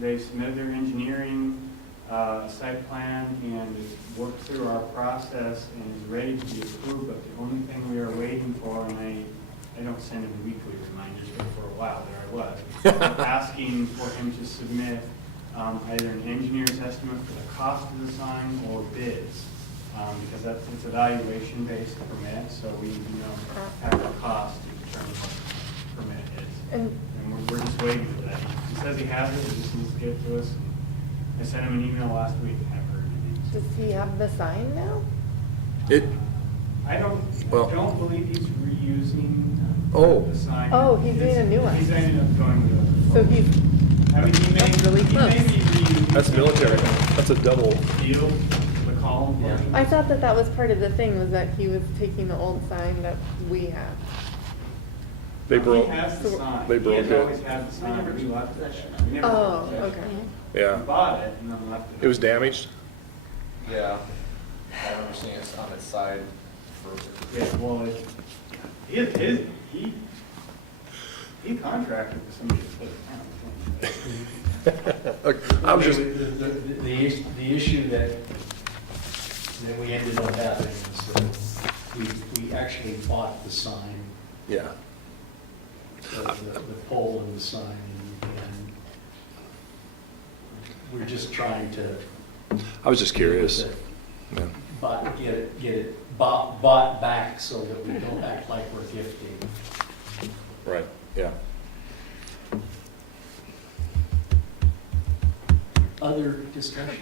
they submitted their engineering site plan and worked through our process and is ready to be approved, but the only thing we are waiting for, and I don't send him weekly reminders, but for a while there I was, asking for him to submit either an engineer's estimate for the cost of the sign or bids, because it's a valuation-based permit, so we have the cost to determine what the permit is. And we're just waiting for that. He says he has it, he just needs to get it to us. I sent him an email last week and haven't heard anything. Does he have the sign now? I don't believe he's reusing the sign. Oh, he's doing a new one. He's ended up going with So he's That's really close. That's military. That's a double. Deal, the column portion. I thought that was part of the thing, was that he was taking the old sign that we have. They broke. He has the sign. They broke He has it. always had the sign. We left it. We never Oh, took possession. okay. Yeah. We bought it and then left it. It was damaged? Yeah, I remember seeing it on its side for. Yeah, well, he contracted with somebody to put it down. Okay, I was just, The issue that we ended up having is that we actually bought the sign, yeah. the pole and the sign, and we're just trying to. I was just curious. Yeah. Get it bought back so that we don't act like we're gifting. Right, yeah. Other discussion?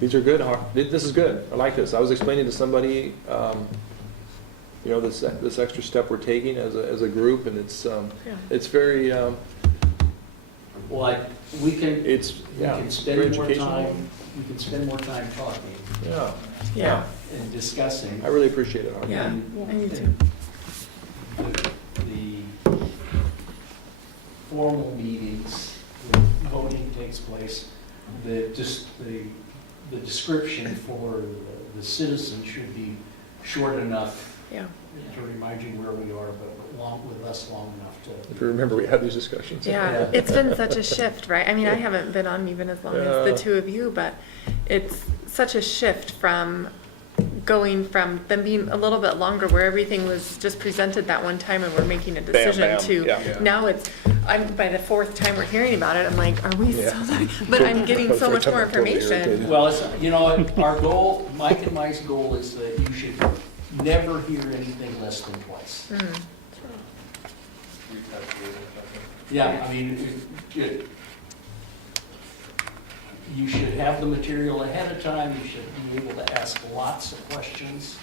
These are good, this is good, I like this. I was explaining to somebody, you know, this extra step we're taking as a group, and it's very, Well, we can very spend more educational. time, we can spend more time talking Yeah, Yeah. and discussing. I really appreciate it, Harvey. Yeah, I do too. The formal meetings, when voting takes place, the description for the citizens should be short enough Yeah. to remind you where we are, but with us long enough to. If you remember, we had these discussions. Yeah, it's been such a shift, right? I mean, I haven't been on even as long as the two of you, but it's such a shift from going from them being a little bit longer where everything was just presented that one time and we're making a decision bam, to yeah. now it's, by the fourth time we're hearing about it, I'm like, are we Yeah. so sorry? But I'm getting so much more I'm totally information. irritated. Well, it's, you know, our goal, Mike and Mike's goal is that you should never hear anything less than twice. Mm. Yeah, I mean, you should have the material ahead of time, you should be able to ask lots of questions.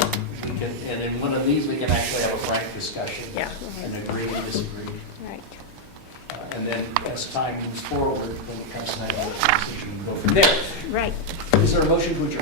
We can, and in one of these, we can actually have a frank discussion. Yeah. And agree and disagree. Right. And then as time moves forward, when it comes time to make a decision, we go from there. Right. Is there a motion to adjourn?